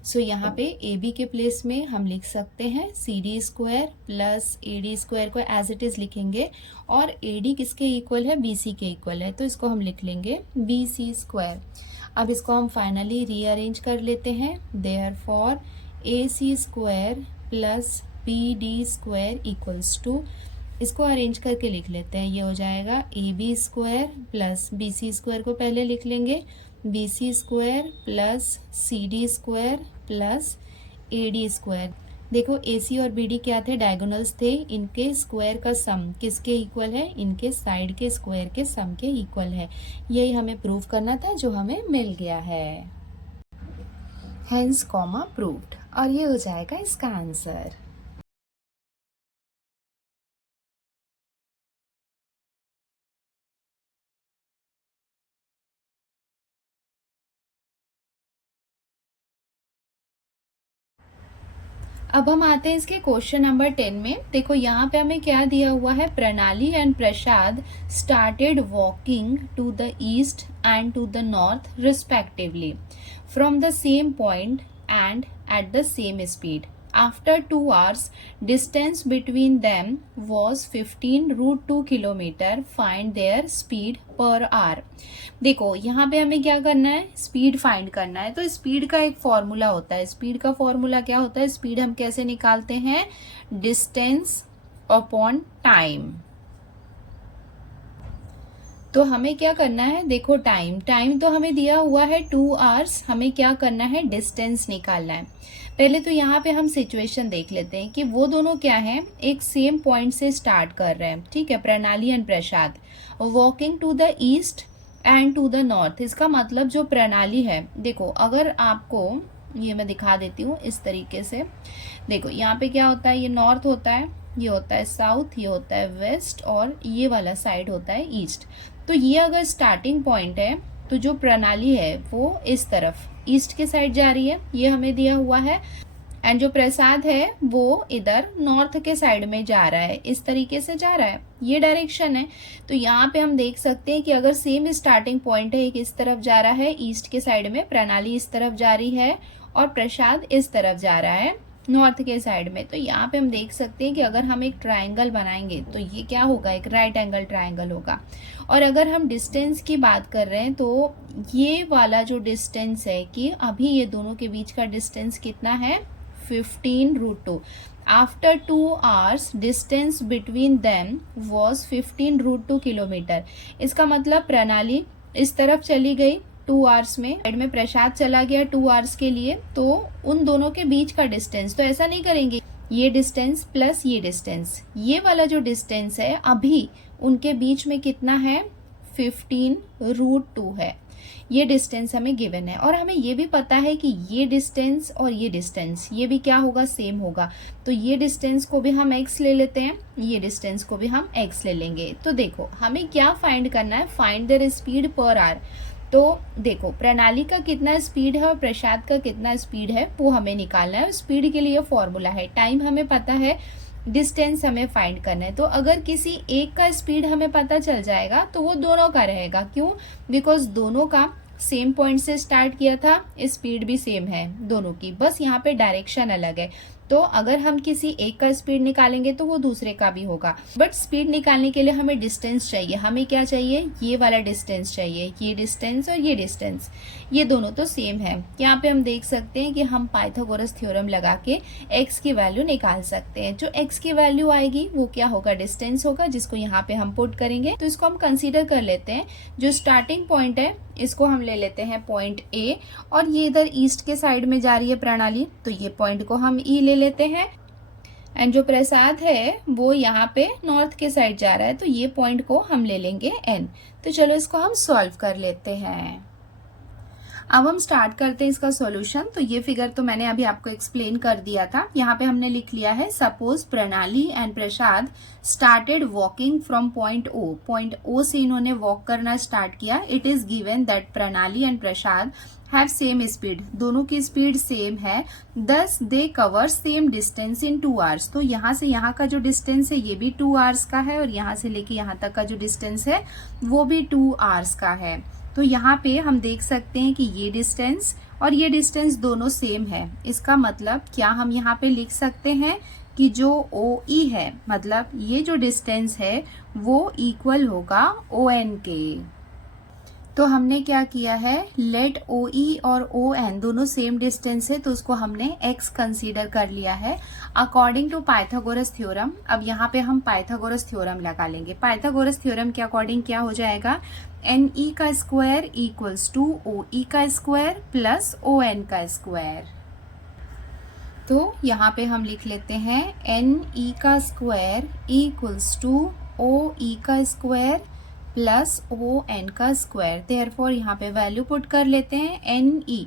सो यहाँ पे ए बी के प्लेस में हम लिख सकते हैं C D square plus A D square को एज इट इज लिखेंगे, और ए डी किसके इक्वल है, बी सी के इक्वल है, तो इसको हम लिख लेंगे बी सी स्क्वायर। अब इसको हम फाइनली रीअरेंज कर लेते हैं। Therefore A C square plus B D square equals to, इसको अरेंज करके लिख लेते हैं, ये हो जाएगा A B square plus B C square को पहले लिख लेंगे, B C square plus C D square plus A D square. देखो ए सी और बी डी क्या थे, डायगोनल्स थे, इनके स्क्वायर का सम किसके इक्वल है, इनके साइड के स्क्वायर के सम के इक्वल है। यही हमें प्रूव करना था, जो हमें मिल गया है। हेंस कॉमा प्रूव्ड, और ये हो जाएगा इसका आंसर। अब हम आते हैं इसके क्वेश्चन नंबर 10 में। देखो यहाँ पे हमें क्या दिया हुआ है, Pranali and Prasad started walking to the east and to the north respectively from the same point and at the same speed. After 2 hours, distance between them was 15√2 kilometre. Find their speed per hour. देखो यहाँ पे हमें क्या करना है, speed find करना है। तो स्पीड का एक फॉर्मूला होता है। स्पीड का फॉर्मूला क्या होता है, स्पीड हम कैसे निकालते हैं, डिस्टेंस अपॉन टाइम। तो हमें क्या करना है, देखो टाइम तो हमें दिया हुआ है 2 आवर्स, हमें क्या करना है, डिस्टेंस निकालना है। पहले तो यहाँ पे हम सिचुएशन देख लेते हैं कि वो दोनों क्या है, एक सेम पॉइंट से स्टार्ट कर रहे हैं, ठीक है, Pranali and Prasad, walking to the east and to the north. इसका मतलब जो प्रणाली है, देखो अगर आपको ये मैं दिखा देती हूँ इस तरीके से। देखो यहाँ पे क्या होता है, ये नॉर्थ होता है, ये होता है साउथ, ये होता है वेस्ट, और ये वाला साइड होता है ईस्ट। तो ये अगर स्टार्टिंग पॉइंट है, तो जो प्रणाली है वो इस तरफ ईस्ट के साइड जा रही है, ये हमें दिया हुआ है, एंड जो प्रसाद है वो इधर नॉर्थ के साइड में जा रहा है, इस तरीके से जा रहा है, ये डायरेक्शन है। तो यहाँ पे हम देख सकते हैं कि अगर सेम स्टार्टिंग पॉइंट है, एक इस तरफ जा रहा है ईस्ट के साइड में, प्रणाली इस तरफ जा रही है, और प्रसाद इस तरफ जा रहा है नॉर्थ के साइड में। तो यहाँ पे हम देख सकते हैं कि अगर हम एक ट्रायंगल बनाएंगे तो ये क्या होगा, एक राइट एंगल ट्रायंगल होगा। और अगर हम डिस्टेंस की बात कर रहे हैं, तो ये वाला जो डिस्टेंस है, कि अभी ये दोनों के बीच का डिस्टेंस कितना है, 15√2। After 2 hours distance between them was 15√2 kilometre. इसका मतलब प्रणाली इस तरफ चली गई 2 आवर्स में, साइड में प्रसाद चला गया 2 आवर्स के लिए, तो उन दोनों के बीच का डिस्टेंस, तो ऐसा नहीं करेंगे ये डिस्टेंस प्लस ये डिस्टेंस, ये वाला जो डिस्टेंस है अभी उनके बीच में कितना है, 15√2 है। ये डिस्टेंस हमें गिवन है, और हमें ये भी पता है कि ये डिस्टेंस और ये डिस्टेंस ये भी क्या होगा, सेम होगा। तो ये डिस्टेंस को भी हम x ले लेते हैं, ये डिस्टेंस को भी हम x ले लेंगे। तो देखो हमें क्या फाइंड करना है, find there speed per hour. तो देखो प्रणाली का कितना स्पीड है और प्रसाद का कितना स्पीड है वो हमें निकालना है। स्पीड के लिए फॉर्मूला है, टाइम हमें पता है, डिस्टेंस हमें फाइंड करना है। तो अगर किसी एक का स्पीड हमें पता चल जाएगा तो वो दोनों का रहेगा। क्यों, बिकॉज दोनों का सेम पॉइंट से स्टार्ट किया था, स्पीड भी सेम है दोनों की, बस यहाँ पे डायरेक्शन अलग है। तो अगर हम किसी एक का स्पीड निकालेंगे तो वो दूसरे का भी होगा। बट स्पीड निकालने के लिए हमें डिस्टेंस चाहिए। हमें क्या चाहिए, ये वाला डिस्टेंस चाहिए, ये डिस्टेंस और ये डिस्टेंस, ये दोनों तो सेम है। यहाँ पे हम देख सकते हैं कि हम पाइथागोरस थ्योरम लगा के x की वैल्यू निकाल सकते हैं। जो x की वैल्यू आएगी वो क्या होगा, डिस्टेंस होगा, जिसको यहाँ पे हम पुट करेंगे। तो इसको हम कंसीडर कर लेते हैं, जो स्टार्टिंग पॉइंट है इसको हम ले लेते हैं पॉइंट A, और ये इधर ईस्ट के साइड में जा रही है प्रणाली, तो ये पॉइंट को हम E ले लेते हैं। एंड जो प्रसाद है वो यहाँ पे नॉर्थ के साइड जा रहा है, तो ये पॉइंट को हम ले लेंगे N। तो चलो इसको हम सॉल्व कर लेते हैं। अब हम स्टार्ट करते हैं इसका सॉल्यूशन। तो ये फिगर तो मैंने अभी आपको एक्सप्लेन कर दिया था। यहाँ पे हमने लिख लिया है, suppose Pranali and Prasad started walking from point O। Point O से इन्होंने वॉक करना स्टार्ट किया। It is given that Pranali and Prasad have same speed, दोनों की स्पीड सेम है, thus they cover same distance in 2 hours. तो यहाँ से यहाँ का जो डिस्टेंस है ये भी 2 आवर्स का है, और यहाँ से लेके यहाँ तक का जो डिस्टेंस है वो भी 2 आवर्स का है। तो यहाँ पे हम देख सकते हैं कि ये डिस्टेंस और ये डिस्टेंस दोनों सेम है। इसका मतलब क्या हम यहाँ पे लिख सकते हैं कि जो OE है, मतलब ये जो डिस्टेंस है वो इक्वल होगा ON के। तो हमने क्या किया है, लेट OE और ON दोनों सेम डिस्टेंस है तो उसको हमने x कंसीडर कर लिया है अकॉर्डिंग टू पाइथागोरस थ्योरम। अब यहाँ पे हम पाइथागोरस थ्योरम लगा लेंगे। पाइथागोरस थ्योरम के अकॉर्डिंग क्या हो जाएगा, NE का स्क्वायर इक्वल्स टू OE का स्क्वायर प्लस ON का स्क्वायर। तो यहाँ पे हम लिख लेते हैं NE का स्क्वायर इक्वल्स टू OE का स्क्वायर प्लस ON का स्क्वायर। देयरफॉर यहाँ पे वैल्यू पुट कर लेते हैं। NE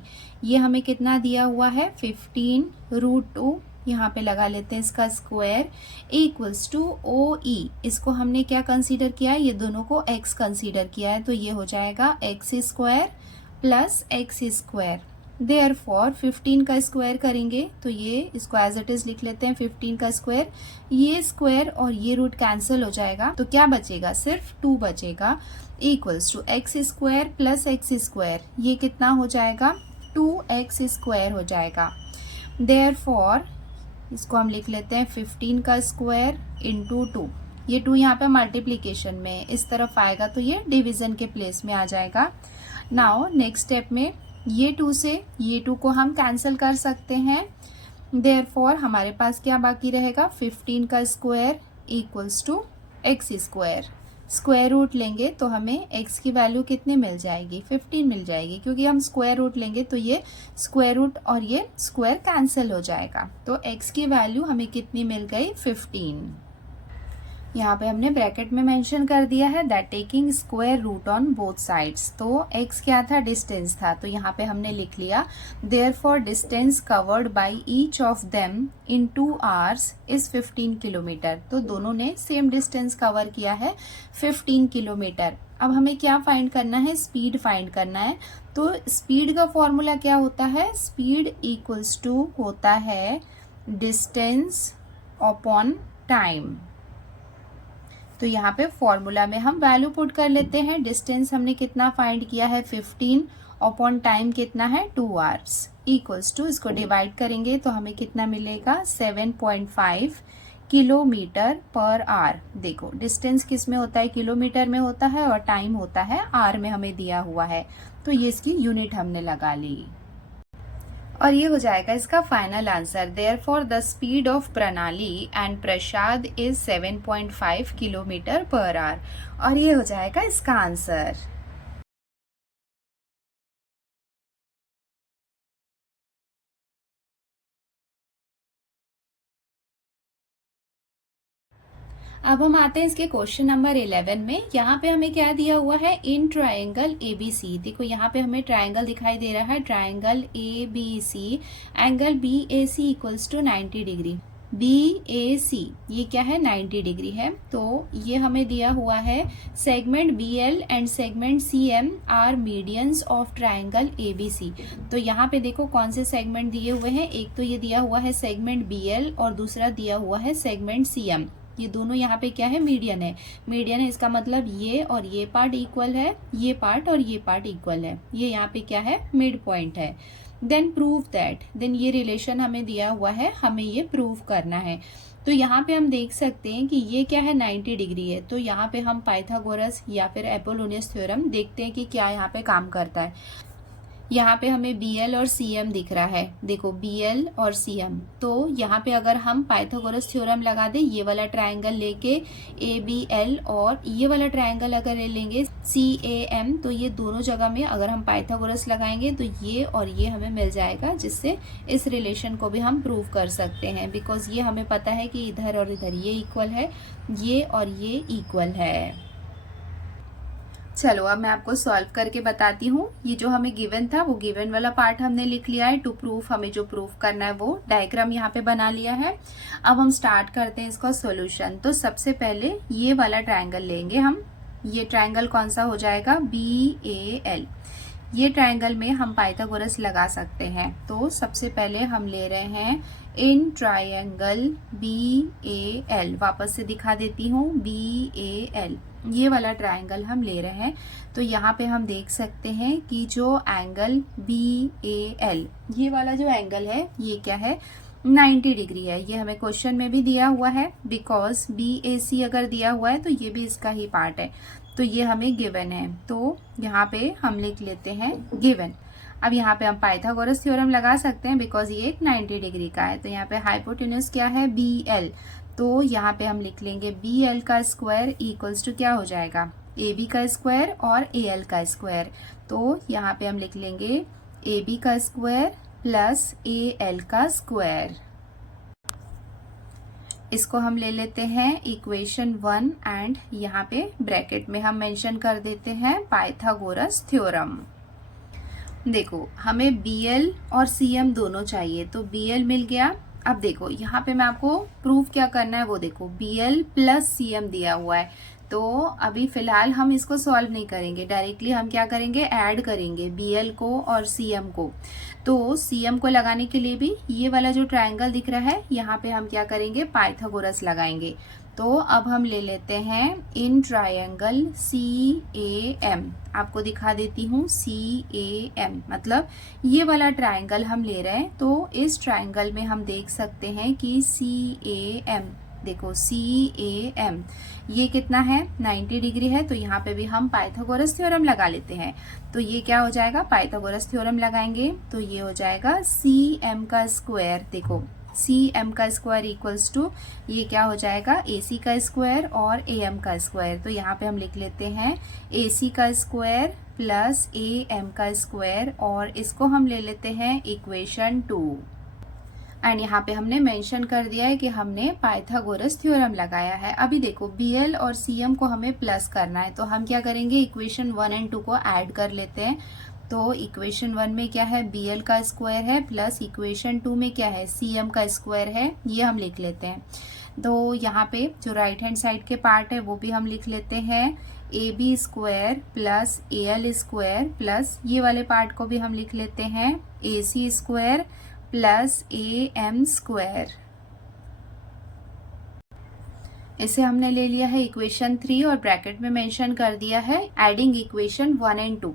ये हमें कितना दिया हुआ है 15√2, यहाँ पे लगा लेते हैं इसका स्क्वायर इक्वल्स टू OE, इसको हमने क्या कंसीडर किया है, ये दोनों को x कंसीडर किया है तो ये हो जाएगा x square plus x square. Therefore 15 का स्क्वायर करेंगे तो ये इसको एज इट इज लिख लेते हैं 15 का स्क्वायर, ये स्क्वायर और ये रूट कैंसिल हो जाएगा तो क्या बचेगा, सिर्फ 2 बचेगा equals to x square plus x square, ये कितना हो जाएगा 2x स्क्वायर हो जाएगा। देयरफॉर इसको हम लिख लेते हैं 15 का स्क्वायर इंटू 2, ये 2 यहाँ पे मल्टीप्लीकेशन में इस तरफ आएगा तो ये डिवीजन के प्लेस में आ जाएगा। नाउ नेक्स्ट स्टेप में ये 2 से ये 2 को हम कैंसिल कर सकते हैं। देयरफॉर हमारे पास क्या बाकी रहेगा, 15 का square equals to x square. Square root लेंगे तो हमें x की वैल्यू कितनी मिल जाएगी, 15 मिल जाएगी, क्योंकि हम स्क्वायर रूट लेंगे तो ये स्क्वायर रूट और ये स्क्वायर कैंसिल हो जाएगा। तो x की वैल्यू हमें कितनी मिल गई 15। यहाँ पे हमने ब्रैकेट में मेंशन कर दिया है that taking square root on both sides. तो x क्या था, डिस्टेंस था, तो यहाँ पे हमने लिख लिया therefore distance covered by each of them in 2 hours is 15 kilometre. तो दोनों ने सेम डिस्टेंस कवर किया है 15 किलोमीटर। अब हमें क्या फाइंड करना है, स्पीड फाइंड करना है। तो स्पीड का फॉर्मूला क्या होता है, स्पीड इक्वल्स टू होता है डिस्टेंस अपॉन टाइम। तो यहाँ पे फॉर्मूला में हम वैल्यू पुट कर लेते हैं। डिस्टेंस हमने कितना फाइंड किया है 15 अपॉन टाइम कितना है 2 आवर्स इक्वल्स टू, इसको डिवाइड करेंगे तो हमें कितना मिलेगा 7.5 किलोमीटर पर आवर। देखो डिस्टेंस किस में होता है, किलोमीटर में होता है और टाइम होता है आवर में हमें दिया हुआ है, तो ये इसकी यूनिट हमने लगा ली और ये हो जाएगा इसका final answer. Therefore the speed of Pranali and Prasad is 7.5 kilometre per hour, और ये हो जाएगा इसका आंसर। अब हम आते हैं इसके क्वेश्चन नंबर 11 में। यहाँ पे हमें क्या दिया हुआ है, इन ट्रायंगल ABC। देखो यहाँ पे हमें ट्रायंगल दिखाई दे रहा है, triangle ABC, angle BAC equals to 90 degree. BAC ये क्या है, 90 डिग्री है। तो ये हमें दिया हुआ है segment BL and segment CM are medians of triangle ABC। तो यहाँ पे देखो कौन से सेगमेंट दिए हुए हैं, एक तो ये दिया हुआ है सेगमेंट BL और दूसरा दिया हुआ है सेगमेंट CM। ये दोनों यहाँ पे क्या है, मीडियन है। मीडियन है इसका मतलब ये और ये पार्ट इक्वल है, ये पार्ट और ये पार्ट इक्वल है, ये यहाँ पे क्या है, मिड पॉइंट है। देन प्रूव दैट, देन ये रिलेशन हमें दिया हुआ है, हमें ये प्रूव करना है। तो यहाँ पे हम देख सकते हैं कि ये क्या है, 90 डिग्री है। तो यहाँ पे हम पाइथागोरस या फिर एपोलोनियस थ्योरम देखते हैं कि क्या यहाँ पे काम करता है। यहाँ पे हमें BL और CM दिख रहा है, देखो BL और CM। तो यहाँ पे अगर हम पाइथागोरस थ्योरम लगा दें, ये वाला ट्रायंगल लेके ABL और ये वाला ट्रायंगल अगर लेंगे CAM, तो ये दोनों जगह में अगर हम पाइथागोरस लगाएंगे तो ये और ये हमें मिल जाएगा, जिससे इस रिलेशन को भी हम प्रूव कर सकते हैं। बिकॉज ये हमें पता है कि इधर और इधर ये इक्वल है, ये और ये इक्वल है। चलो अब मैं आपको सॉल्व करके बताती हूँ। ये जो हमें गिवन था वो गिवन वाला पार्ट हमने लिख लिया है। टू प्रूफ हमें जो प्रूफ करना है वो डायग्राम यहाँ पे बना लिया है। अब हम स्टार्ट करते हैं इसका सॉल्यूशन। तो सबसे पहले ये वाला ट्रायंगल लेंगे हम। ये ट्रायंगल कौन सा हो जाएगा, BAL। ये ट्रायंगल में हम पाइथागोरस लगा सकते हैं। तो सबसे पहले हम ले रहे हैं इन ट्रायंगल BAL, वापस से दिखा देती हूँ, BAL, ये वाला ट्रायंगल हम ले रहे हैं। तो यहाँ पे हम देख सकते हैं कि जो एंगल BAL, ये वाला जो एंगल है ये क्या है, 90 डिग्री है। ये हमें क्वेश्चन में भी दिया हुआ है, बिकॉज BAC अगर दिया हुआ है तो ये भी इसका ही पार्ट है, तो ये हमें गिवन है। तो यहाँ पे हम लिख लेते हैं गिवन। अब यहाँ पे हम पाइथागोरस थ्योरम लगा सकते हैं, बिकॉज ये एक 90 डिग्री का है। तो यहाँ पे हाइपोटेन्यूज क्या है, BL, तो यहाँ पे हम लिख लेंगे BL का स्क्वायर इक्वल्स टू क्या हो जाएगा, AB का स्क्वायर और AL का स्क्वायर। तो यहाँ पे हम लिख लेंगे AB का स्क्वायर प्लस AL का स्क्वायर। इसको हम ले लेते हैं इक्वेशन 1 एंड यहाँ पे ब्रैकेट में हम मेंशन कर देते हैं पाइथागोरस थ्योरम। देखो हमें BL और CM दोनों चाहिए, तो BL मिल गया। अब देखो यहाँ पे मैं आपको प्रूफ क्या करना है वो देखो, BL प्लस CM दिया हुआ है। तो अभी फिलहाल हम इसको सॉल्व नहीं करेंगे, डायरेक्टली हम क्या करेंगे, ऐड करेंगे BL को और CM को। तो CM को लगाने के लिए भी ये वाला जो ट्रायंगल दिख रहा है यहाँ पे हम क्या करेंगे, पाइथागोरस लगाएंगे। तो अब हम ले लेते हैं इन ट्रायंगल CAM, आपको दिखा देती हूँ, CAM मतलब ये वाला ट्रायंगल हम ले रहे हैं। तो इस ट्रायंगल में हम देख सकते हैं कि CAM, देखो CAM ये कितना है, 90 डिग्री है। तो यहाँ पे भी हम पाइथागोरस थ्योरम लगा लेते हैं। तो ये क्या हो जाएगा, पाइथागोरस थ्योरम लगाएंगे तो ये हो जाएगा CM का स्क्वायर। देखो CM का स्क्वायर इक्वल्स टू ये क्या हो जाएगा, AC का स्क्वायर और AM का स्क्वायर। तो यहाँ पे हम लिख लेते हैं AC का स्क्वायर प्लस AM का स्क्वायर, और इसको हम ले लेते हैं इक्वेशन 2। एंड यहाँ पे हमने मेंशन कर दिया है कि हमने पाइथागोरस थ्योरम लगाया है। अभी देखो BL और CM को हमें प्लस करना है, तो हम क्या करेंगे, इक्वेशन 1 एंड 2 को ऐड कर लेते हैं। तो इक्वेशन 1 में क्या है, BL का स्क्वायर है, प्लस इक्वेशन 2 में क्या है, CM का स्क्वायर है, ये हम लिख लेते हैं। तो यहाँ पे जो राइट हैंड साइड के पार्ट है वो भी हम लिख लेते हैं, AB square plus AL square, plus ये वाले पार्ट को भी हम लिख लेते हैं AC square plus AM square. इसे हमने ले लिया है इक्वेशन 3 और ब्रैकेट में मेंशन कर दिया है एडिंग इक्वेशन 1 एंड 2।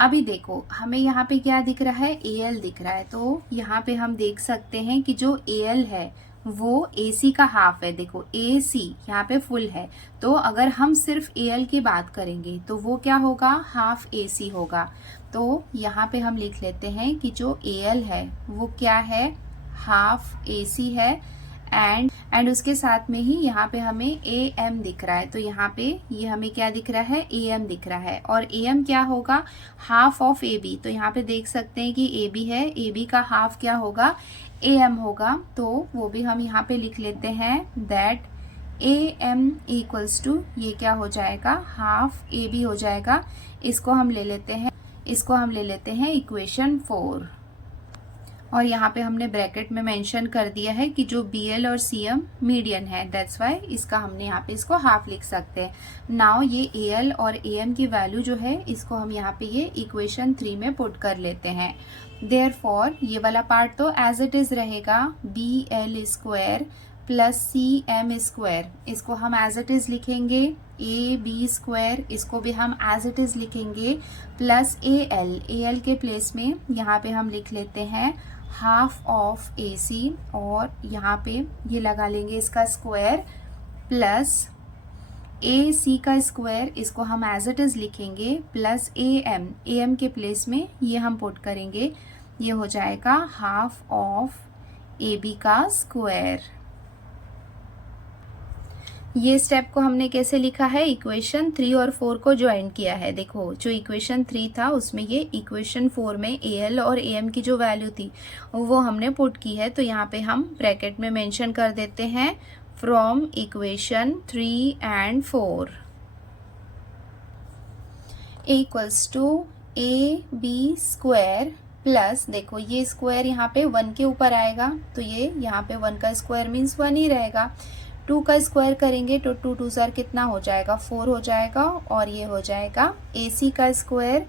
अभी देखो हमें यहाँ पे क्या दिख रहा है, AL दिख रहा है। तो यहाँ पे हम देख सकते हैं कि जो AL है वो AC का हाफ है। देखो AC यहाँ पे फुल है, तो अगर हम सिर्फ AL की बात करेंगे तो वो क्या होगा, हाफ AC होगा। तो यहाँ पे हम लिख लेते हैं कि जो AL है वो क्या है, हाफ AC है। एंड उसके साथ में ही यहाँ पे हमें AM दिख रहा है। तो यहाँ पे ये हमें क्या दिख रहा है, AM दिख रहा है, और AM क्या होगा, हाफ ऑफ AB। तो यहाँ पे देख सकते हैं कि AB है, AB का हाफ क्या होगा, AM होगा। तो वो भी हम यहाँ पे लिख लेते हैं दैट AM इक्वल्स टू ये क्या हो जाएगा, हाफ AB हो जाएगा। इसको हम ले लेते हैं इक्वेशन 4, और यहाँ पे हमने ब्रैकेट में मेंशन कर दिया है कि जो BL और CM मीडियन है, दैट्स वाई इसका हमने यहाँ पे इसको हाफ लिख सकते हैं। नाउ ये AL और AM की वैल्यू जो है इसको हम यहाँ पे ये इक्वेशन 3 में पुट कर लेते हैं। देयरफॉर ये वाला पार्ट तो एज इट इज रहेगा, BL square plus CM square, इसको हम एज इट इज लिखेंगे, AB स्क्वायर इसको भी हम एज इट इज लिखेंगे, प्लस AL के प्लेस में यहाँ पे हम लिख लेते हैं हाफ ऑफ AC, और यहाँ पे ये लगा लेंगे इसका स्क्वायर, प्लस AC का स्क्वायर इसको हम एज इट इज लिखेंगे, प्लस AM के प्लेस में ये हम पुट करेंगे, ये हो जाएगा हाफ ऑफ AB का स्क्वायर। ये स्टेप को हमने कैसे लिखा है, इक्वेशन 3 और 4 को ज्वाइन किया है। देखो जो इक्वेशन 3 था उसमें ये इक्वेशन 4 में AL और AM की जो वैल्यू थी वो हमने पुट की है। तो यहाँ पे हम ब्रैकेट में मेंशन कर देते हैं from equation 3 and 4 equals to AB square plus, देखो ये स्क्वायर यहाँ पे 1 के ऊपर आएगा, तो ये यहाँ पे 1 का स्क्वायर मीन्स 1 ही रहेगा। 2 का स्क्वायर करेंगे तो 2 2 कितना हो जाएगा, 4 हो जाएगा, और ये हो जाएगा AC का square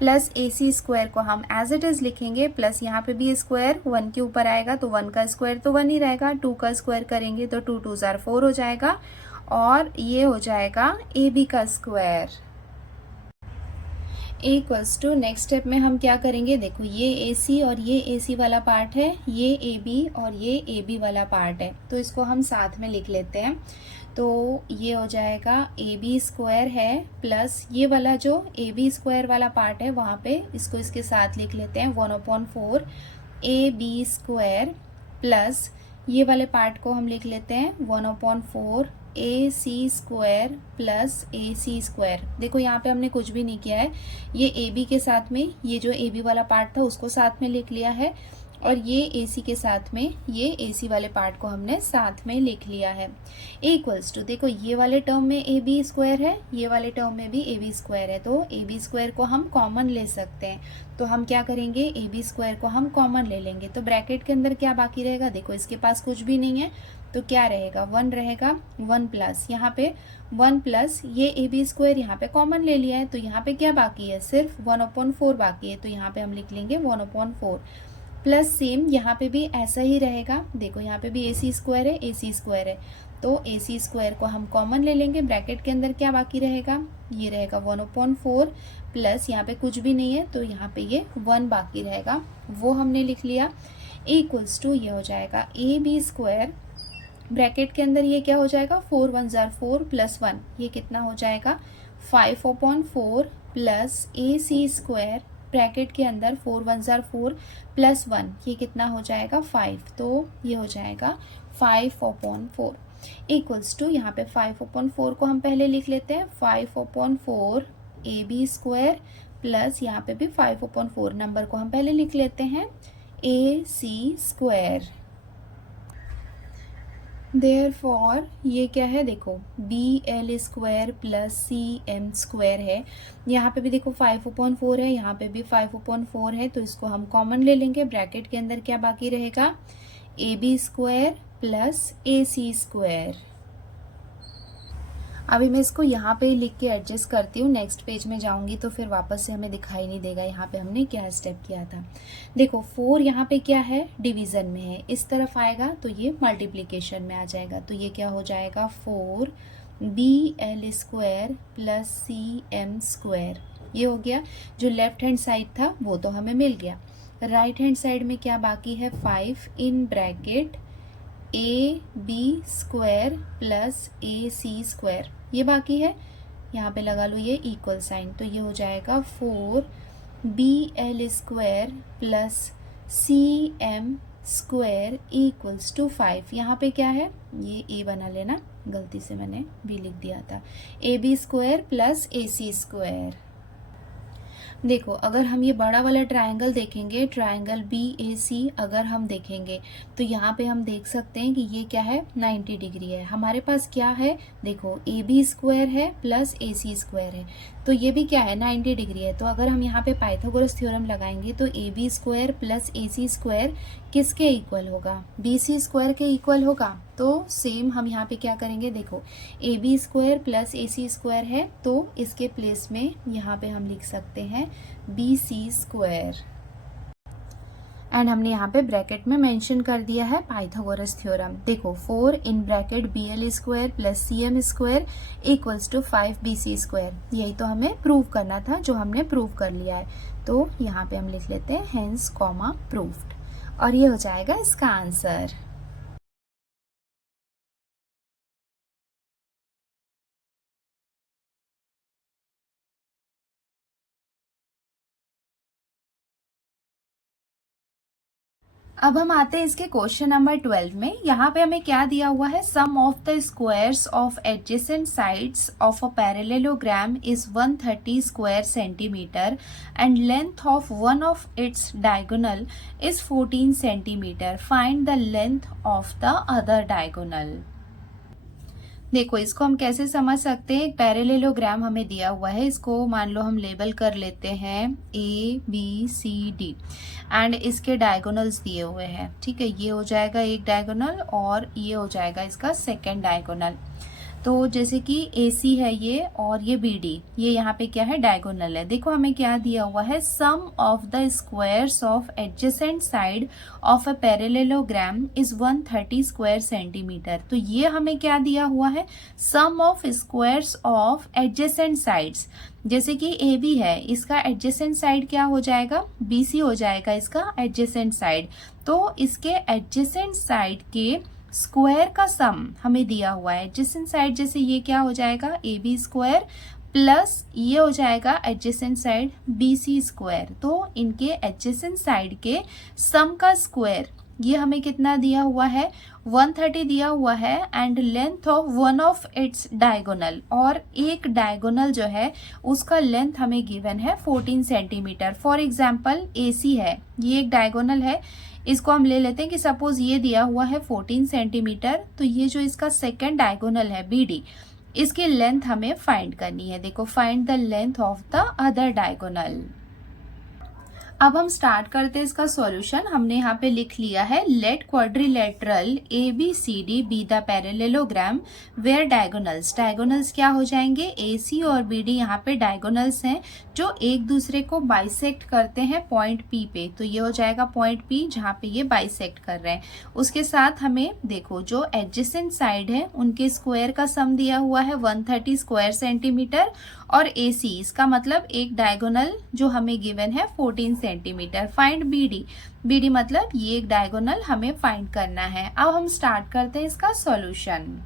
plus A C square को हम एज इट इज लिखेंगे, प्लस यहाँ पे भी स्क्वायर 1 के ऊपर आएगा तो 1 का स्क्वायर तो 1 ही रहेगा, 2 का स्क्वायर करेंगे तो 2 2 जार 4 हो जाएगा, और ये हो जाएगा ए बी का square. Equals to next step में हम क्या करेंगे, देखो ये ए सी और ये ए सी वाला पार्ट है, ये ए बी और ये ए बी वाला पार्ट है, तो इसको हम साथ में लिख लेते हैं। तो ये हो जाएगा ए बी स्क्वायर है प्लस ये वाला जो ए बी स्क्वायर वाला पार्ट है वहाँ पे इसको इसके साथ लिख लेते हैं 1/4 ए बी स्क्वायर प्लस ये वाले पार्ट को हम लिख लेते हैं 1/4 ए C square plus A C square. देखो यहाँ पे हमने कुछ भी नहीं किया है, ये ए बी के साथ में ये जो ए बी वाला पार्ट था उसको साथ में लिख लिया है, और ये ए सी के साथ में ये ए सी वाले पार्ट को हमने साथ में लिख लिया है। इक्वल्स टू देखो ये वाले टर्म में ए बी स्क्वायर है, ये वाले टर्म में भी ए बी स्क्वायर है, तो ए बी स्क्वायर को हम कॉमन ले सकते हैं। तो हम क्या करेंगे, ए बी स्क्वायर को हम कॉमन ले लेंगे, तो ब्रैकेट के अंदर क्या बाकी रहेगा, देखो इसके पास कुछ भी नहीं है तो क्या रहेगा 1 रहेगा, 1 प्लस यहाँ पे 1 प्लस ये ए बी स्क्वायर यहाँ पे कॉमन ले लिया है, तो यहाँ पे क्या बाकी है, सिर्फ 1/4 बाकी है, तो यहाँ पे हम लिख लेंगे 1/4 प्लस सेम यहाँ पे भी ऐसा ही रहेगा। देखो यहाँ पे भी ए सी स्क्वायर है, ए सी स्क्वायर है, तो ए सी स्क्वायर को हम कॉमन ले लेंगे, ब्रैकेट के अंदर क्या बाकी रहेगा, ये रहेगा 1/4 प्लस यहाँ पे कुछ भी नहीं है तो यहाँ पे ये 1 बाकी रहेगा, वो हमने लिख लिया। इक्वल्स टू ये हो जाएगा ए बी स्क्वायर, ब्रैकेट के अंदर ये क्या हो जाएगा 4 1 जार 4 प्लस 1, ये कितना हो जाएगा 5/4 plus A C square, bracket के अंदर 4 1 जार 4 प्लस 1, ये कितना हो जाएगा 5, तो ये हो जाएगा 5/4 इक्वल्स टू यहाँ पे 5/4 को हम पहले लिख लेते हैं 5/4 ए बी स्क्वायर प्लस यहाँ पे भी 5/4 नंबर को हम पहले लिख लेते हैं ए सी स्क्वायर। देयरफॉर ये क्या है, देखो B L square plus C M square है, यहाँ पे भी देखो 5/4 है, यहाँ पे भी 5/4 है, तो इसको हम कॉमन ले लेंगे, ब्रैकेट के अंदर क्या बाकी रहेगा A B square plus A C square. अभी मैं इसको यहाँ पे लिख के एडजस्ट करती हूँ, नेक्स्ट पेज में जाऊंगी तो फिर वापस से हमें दिखाई नहीं देगा यहाँ पे हमने क्या स्टेप किया था। देखो 4 यहाँ पे क्या है, डिवीजन में है, इस तरफ आएगा तो ये मल्टीप्लिकेशन में आ जाएगा, तो ये क्या हो जाएगा 4 B L square plus C M square, ये हो गया। जो लेफ्ट हैंड साइड था वो तो हमें मिल गया, राइट हैंड साइड में क्या बाकी है 5 in bracket A B square plus A C square, ये बाकी है, यहाँ पे लगा लो ये इक्वल साइन, तो ये हो जाएगा 4 B L square plus C M square equals to 5। यहाँ पे क्या है, ये ए बना लेना, गलती से मैंने बी लिख दिया था, A B square plus A C square. देखो अगर हम ये बड़ा वाला ट्रायंगल देखेंगे, ट्रायंगल बी ए सी अगर हम देखेंगे तो यहाँ पे हम देख सकते हैं कि ये क्या है 90 डिग्री है। हमारे पास क्या है, देखो ए बी स्क्वायर है प्लस ए सी स्क्वायर है, तो ये भी क्या है 90 डिग्री है। तो अगर हम यहाँ पे पाइथागोरस थ्योरम लगाएंगे तो A B square plus A C square किसके इक्वल होगा, बी सी स्क्वायर के इक्वल होगा। तो सेम हम यहाँ पे क्या करेंगे, देखो A B square plus A C square है तो इसके प्लेस में यहाँ पे हम लिख सकते हैं बी सी स्क्वायर, एंड हमने यहाँ पे ब्रैकेट में मेंशन कर दिया है पाइथागोरस थ्योरम। देखो 4 in bracket B L square plus C M square equals to 5 B C square, यही तो हमें प्रूव करना था जो हमने प्रूव कर लिया है। तो यहाँ पे हम लिख लेते हैं हेंस कॉमा प्रूव्ड, और ये हो जाएगा इसका आंसर। अब हम आते हैं इसके क्वेश्चन नंबर 12 में। यहाँ पे हमें क्या दिया हुआ है, sum of the squares of adjacent sides of a parallelogram is 130 square centimetre and length of one of its diagonal is 14 centimetre, find the length of the other diagonal. देखो इसको हम कैसे समझ सकते हैं, एक पैरेललोग्राम हमें दिया हुआ है, इसको मान लो हम लेबल कर लेते हैं A B C D and इसके डायगोनल्स दिए हुए हैं, ठीक है। ये हो जाएगा एक डायगोनल और ये हो जाएगा इसका सेकंड डायगोनल। तो जैसे कि AC है ये और ये BD, ये यहाँ पे क्या है, डायगोनल है। देखो हमें क्या दिया हुआ है, sum of the squares of adjacent side of a parallelogram is 130 square centimetre. तो ये हमें क्या दिया हुआ है, sum of squares of adjacent sides. जैसे कि AB है, इसका एडजेसेंट साइड क्या हो जाएगा, BC हो जाएगा इसका एडजेसेंट साइड। तो इसके एडजेसेंट साइड के स्क्वायर का सम हमें दिया हुआ है। एडजेसेंट साइड जैसे ये क्या हो जाएगा, AB स्क्वायर प्लस ये हो जाएगा एडजेसेंट साइड BC स्क्वायर। तो इनके एडजेसेंट साइड के सम का स्क्वायर ये हमें कितना दिया हुआ है, 130 दिया हुआ है, and length of one of its diagonal, और एक डायगोनल जो है उसका लेंथ हमें गिवन है 14 सेंटीमीटर। फॉर एग्जाम्पल AC है, ये एक डायगोनल है, इसको हम ले लेते हैं कि सपोज ये दिया हुआ है 14 सेंटीमीटर। तो ये जो इसका सेकेंड डायगोनल है BD, इसकी लेंथ हमें फाइंड करनी है। देखो, find the length of the other diagonal. अब हम स्टार्ट करते हैं इसका सॉल्यूशन। हमने यहाँ पे लिख लिया है, let quadrilateral ABCD be the parallelogram where diagonals. Diagonals क्या हो जाएंगे, AC और BD यहाँ पे डायगोनल्स हैं जो एक दूसरे को बाइसेक्ट करते हैं पॉइंट P पे। तो ये हो जाएगा पॉइंट P जहाँ पे ये बाइसेक्ट कर रहे हैं। उसके साथ हमें देखो जो एडजेसेंट साइड है उनके स्क्वायर का सम दिया हुआ है 130 स्क्वायर सेंटीमीटर, और AC इसका मतलब एक डायगोनल जो हमें गिवन है 14 सेंटीमीटर। फाइंड BD मतलब ये एक डायगोनल हमें फाइंड करना है। अब हम स्टार्ट करते हैं इसका सॉल्यूशन।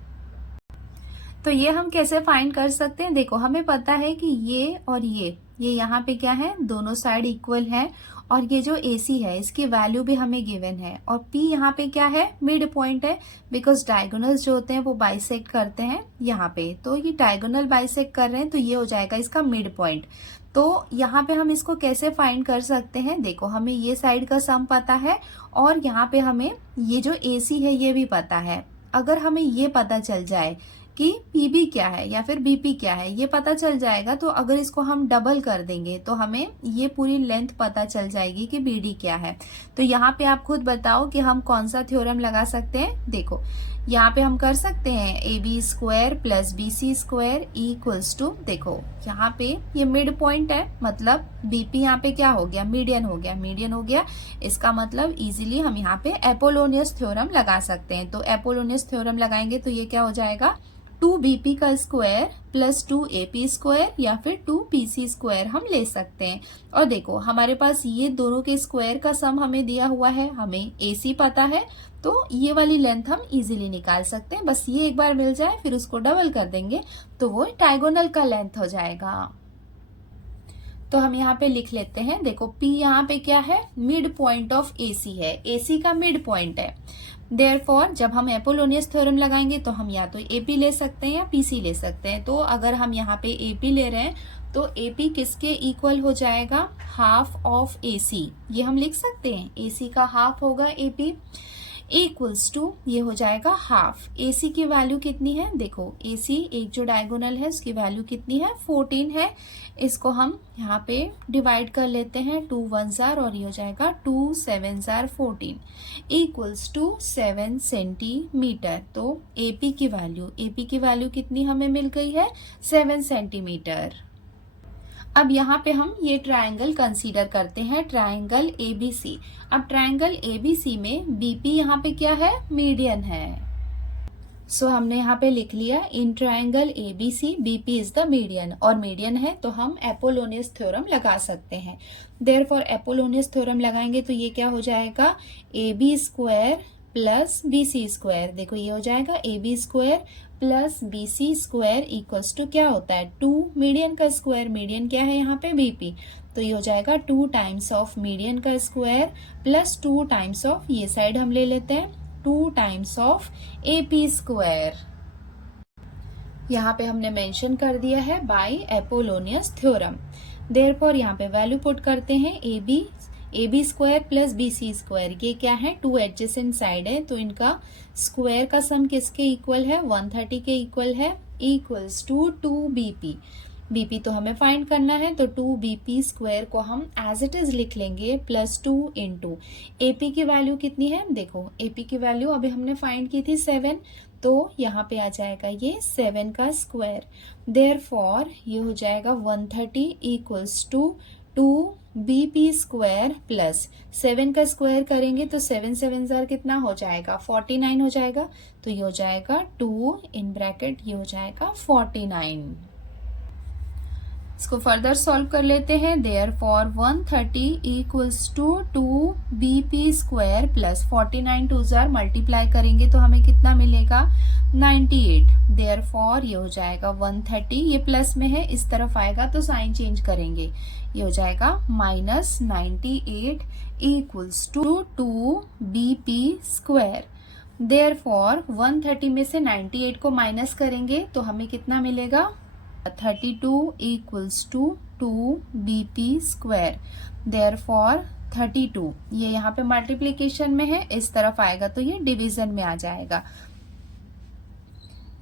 तो ये हम कैसे फाइंड कर सकते हैं, देखो हमें पता है कि ये और ये यहाँ पे क्या है, दोनों साइड इक्वल है, और ये जो AC है इसकी वैल्यू भी हमें गिवन है, और P यहाँ पे क्या है, मिड पॉइंट है, बिकॉज डायगोनल्स जो होते हैं वो बाइसेक्ट करते हैं यहाँ पे। तो ये डायगोनल बाइसेक्ट कर रहे हैं, तो ये हो जाएगा इसका मिड पॉइंट। तो यहाँ पे हम इसको कैसे फाइंड कर सकते हैं, देखो हमें ये साइड का सम पता है, और यहाँ पे हमें ये जो AC है ये भी पता है। अगर हमें ये पता चल जाए कि PB क्या है या फिर BP क्या है, ये पता चल जाएगा, तो अगर इसको हम डबल कर देंगे तो हमें ये पूरी लेंथ पता चल जाएगी कि BD क्या है। तो यहाँ पे आप खुद बताओ कि हम कौन सा थ्योरम लगा सकते हैं। देखो यहाँ पे हम कर सकते हैं AB square plus BC square equals to, देखो यहाँ पे ये मिड पॉइंट है, मतलब BP यहाँ पे क्या हो गया, मीडियन हो गया। इसका मतलब इजीली हम यहाँ पे एपोलोनियस थ्योरम लगा सकते हैं। तो एपोलोनियस थ्योरम लगाएंगे तो ये क्या हो जाएगा, 2BP का स्क्वायर प्लस 2AP स्क्वायर या फिर 2PC स्क्वायर हम ले सकते हैं। और देखो हमारे पास ये दोनों के स्क्वायर का सम हमें दिया हुआ है, हमें AC पता है, तो ये वाली लेंथ हम इजीली निकाल सकते हैं। बस ये एक बार मिल जाए फिर उसको डबल कर देंगे तो वो डायगोनल का लेंथ हो जाएगा। तो हम यहाँ पे लिख लेते हैं, देखो P यहाँ पे क्या है, मिड पॉइंट ऑफ AC है, AC का मिड पॉइंट है। देयरफॉर जब हम एपोलोनियस थ्योरम लगाएंगे तो हम या तो AP ले सकते हैं या PC ले सकते हैं। तो अगर हम यहाँ पे AP ले रहे हैं तो AP किसके इक्वल हो जाएगा, हाफ ऑफ AC। ये हम लिख सकते हैं, AC का हाफ होगा AP, इक्वल्स टू ये हो जाएगा हाफ। AC की वैल्यू कितनी है, देखो AC एक जो डायगोनल है उसकी वैल्यू कितनी है, 14 है। इसको हम यहाँ पे डिवाइड कर लेते हैं, 2 1s are, और ये हो जाएगा 2 7s are 14 equals to 7 centimetre. तो AP की वैल्यू कितनी हमें मिल गई है, 7 सेंटीमीटर। अब यहाँ पे हम ये ट्रायंगल कंसीडर करते हैं, ट्रायंगल ABC। अब ट्रायंगल ABC में BP यहाँ पे क्या है, मीडियन है। सो हमने यहाँ पे लिख लिया, in triangle ABC BP is the median, और मीडियन है तो हम एपोलोनियस थ्योरम लगा सकते हैं। देयरफॉर एपोलोनियस थ्योरम लगाएंगे तो ये क्या हो जाएगा, AB square plus BC square. देखो ये हो जाएगा AB square plus BC square equals to क्या होता है, 2 मीडियन का स्क्वायर, मीडियन क्या है यहाँ पे BP, तो ये हो जाएगा 2 टाइम्स ऑफ मीडियन का स्क्वायर प्लस 2 टाइम्स ऑफ, ये साइड हम ले लेते हैं, 2 टाइम्स ऑफ AP स्क्वायर। यहाँ पे हमने मेंशन कर दिया है बाय एपोलोनियस थ्योरम। देयरफॉर यहाँ पे वैल्यू पुट करते हैं, AB square plus BC square, ये क्या है, 2 एडजेसेंट साइड है, तो इनका स्क्वायर का सम किसके इक्वल है, 130 के इक्वल है, इक्वल्स टू 2BP। BP तो हमें फाइंड करना है, तो 2BP स्क्वायर को हम एज इट इज लिख लेंगे +2 इंटू AP की वैल्यू कितनी है, देखो AP की वैल्यू अभी हमने फाइंड की थी 7, तो यहाँ पे आ जाएगा ये 7 का स्क्वायर। देयरफॉर ये हो जाएगा 130 equals to 2BP square plus 7 का स्क्वायर करेंगे तो 7 7 जार कितना हो जाएगा, 49 हो जाएगा। तो ये हो जाएगा 2 इन ब्रैकेट, ये हो जाएगा 49। इसको फर्दर सॉल्व कर लेते हैं। Therefore 130 equals to 2BP square plus 49 2 जार मल्टीप्लाई करेंगे तो हमें कितना मिलेगा, 98। देयरफॉर ये हो जाएगा 130, ये प्लस में है इस तरफ आएगा तो साइन चेंज करेंगे, ये हो जाएगा -98 equals to 2BP square. Therefore 130 में से 98 को माइनस करेंगे तो हमें कितना मिलेगा, 32 equals to 2BP square. Therefore 32 ये यहाँ पे मल्टीप्लीकेशन में है, इस तरफ आएगा तो ये डिवीजन में आ जाएगा।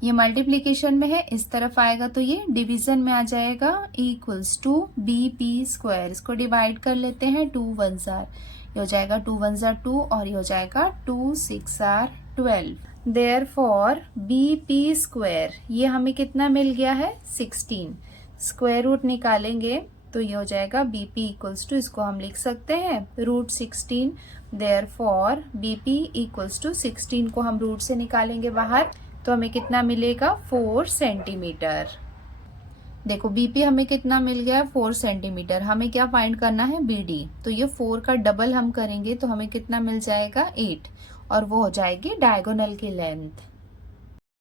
ये मल्टीप्लीकेशन में है, इस तरफ आएगा तो ये डिवीजन में आ जाएगा, इक्वल्स टू BP स्क्वायर। इसको डिवाइड कर लेते हैं, 2 1 जार, ये हो जाएगा 2 1 जार 2 और ये हो जाएगा 2 6 जार 12। देयरफॉर BP स्क्वायर ये हमें कितना मिल गया है, 16। स्क्वायर रूट निकालेंगे तो ये हो जाएगा BP इक्वल्स टू, इसको हम लिख सकते हैं √16। देयरफॉर BP इक्वल्स टू 16 को हम रूट से निकालेंगे बाहर तो हमें कितना मिलेगा, 4 सेंटीमीटर। देखो BP हमें कितना मिल गया, 4 सेंटीमीटर। हमें क्या फाइंड करना है, BD, तो ये 4 का डबल हम करेंगे तो हमें कितना मिल जाएगा, 8, और वो हो जाएगी डायगोनल की लेंथ।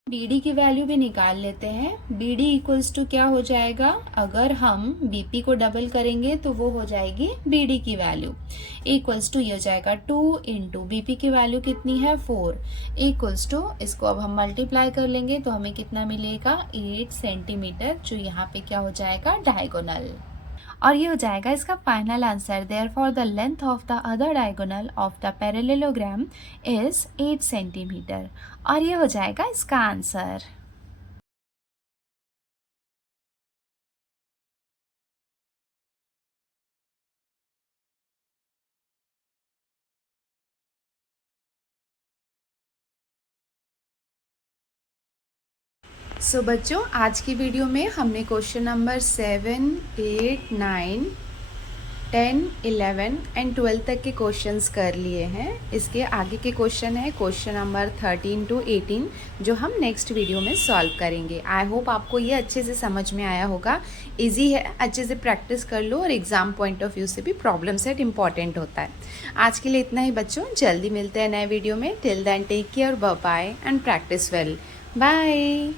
BD की वैल्यू भी निकाल लेते हैं। BD इक्वल्स टू क्या हो जाएगा, अगर हम BP को डबल करेंगे तो वो हो जाएगी BD की वैल्यू, इक्वल्स टू ये हो जाएगा 2 इंटू BP की वैल्यू कितनी है, 4, इक्वल्स टू, इसको अब हम मल्टीप्लाई कर लेंगे तो हमें कितना मिलेगा, 8 सेंटीमीटर, जो यहाँ पे क्या हो जाएगा, डायगोनल। और ये हो जाएगा इसका final answer. Therefore the length of the other diagonal of the parallelogram is 8 centimetre. और ये हो जाएगा इसका आंसर। बच्चों, आज की वीडियो में हमने क्वेश्चन नंबर 7, 8, 9, 10, 11 एंड 12 तक के क्वेश्चंस कर लिए हैं। इसके आगे के क्वेश्चन है क्वेश्चन नंबर 13 to 18, जो हम नेक्स्ट वीडियो में सॉल्व करेंगे। आई होप आपको ये अच्छे से समझ में आया होगा। इजी है, अच्छे से प्रैक्टिस कर लो और एग्जाम पॉइंट ऑफ व्यू से भी प्रॉब्लम सेट इंपॉर्टेंट होता है। आज के लिए इतना ही बच्चों, जल्दी मिलते हैं नए वीडियो में। Till then take care, bye bye and practice well. Bye.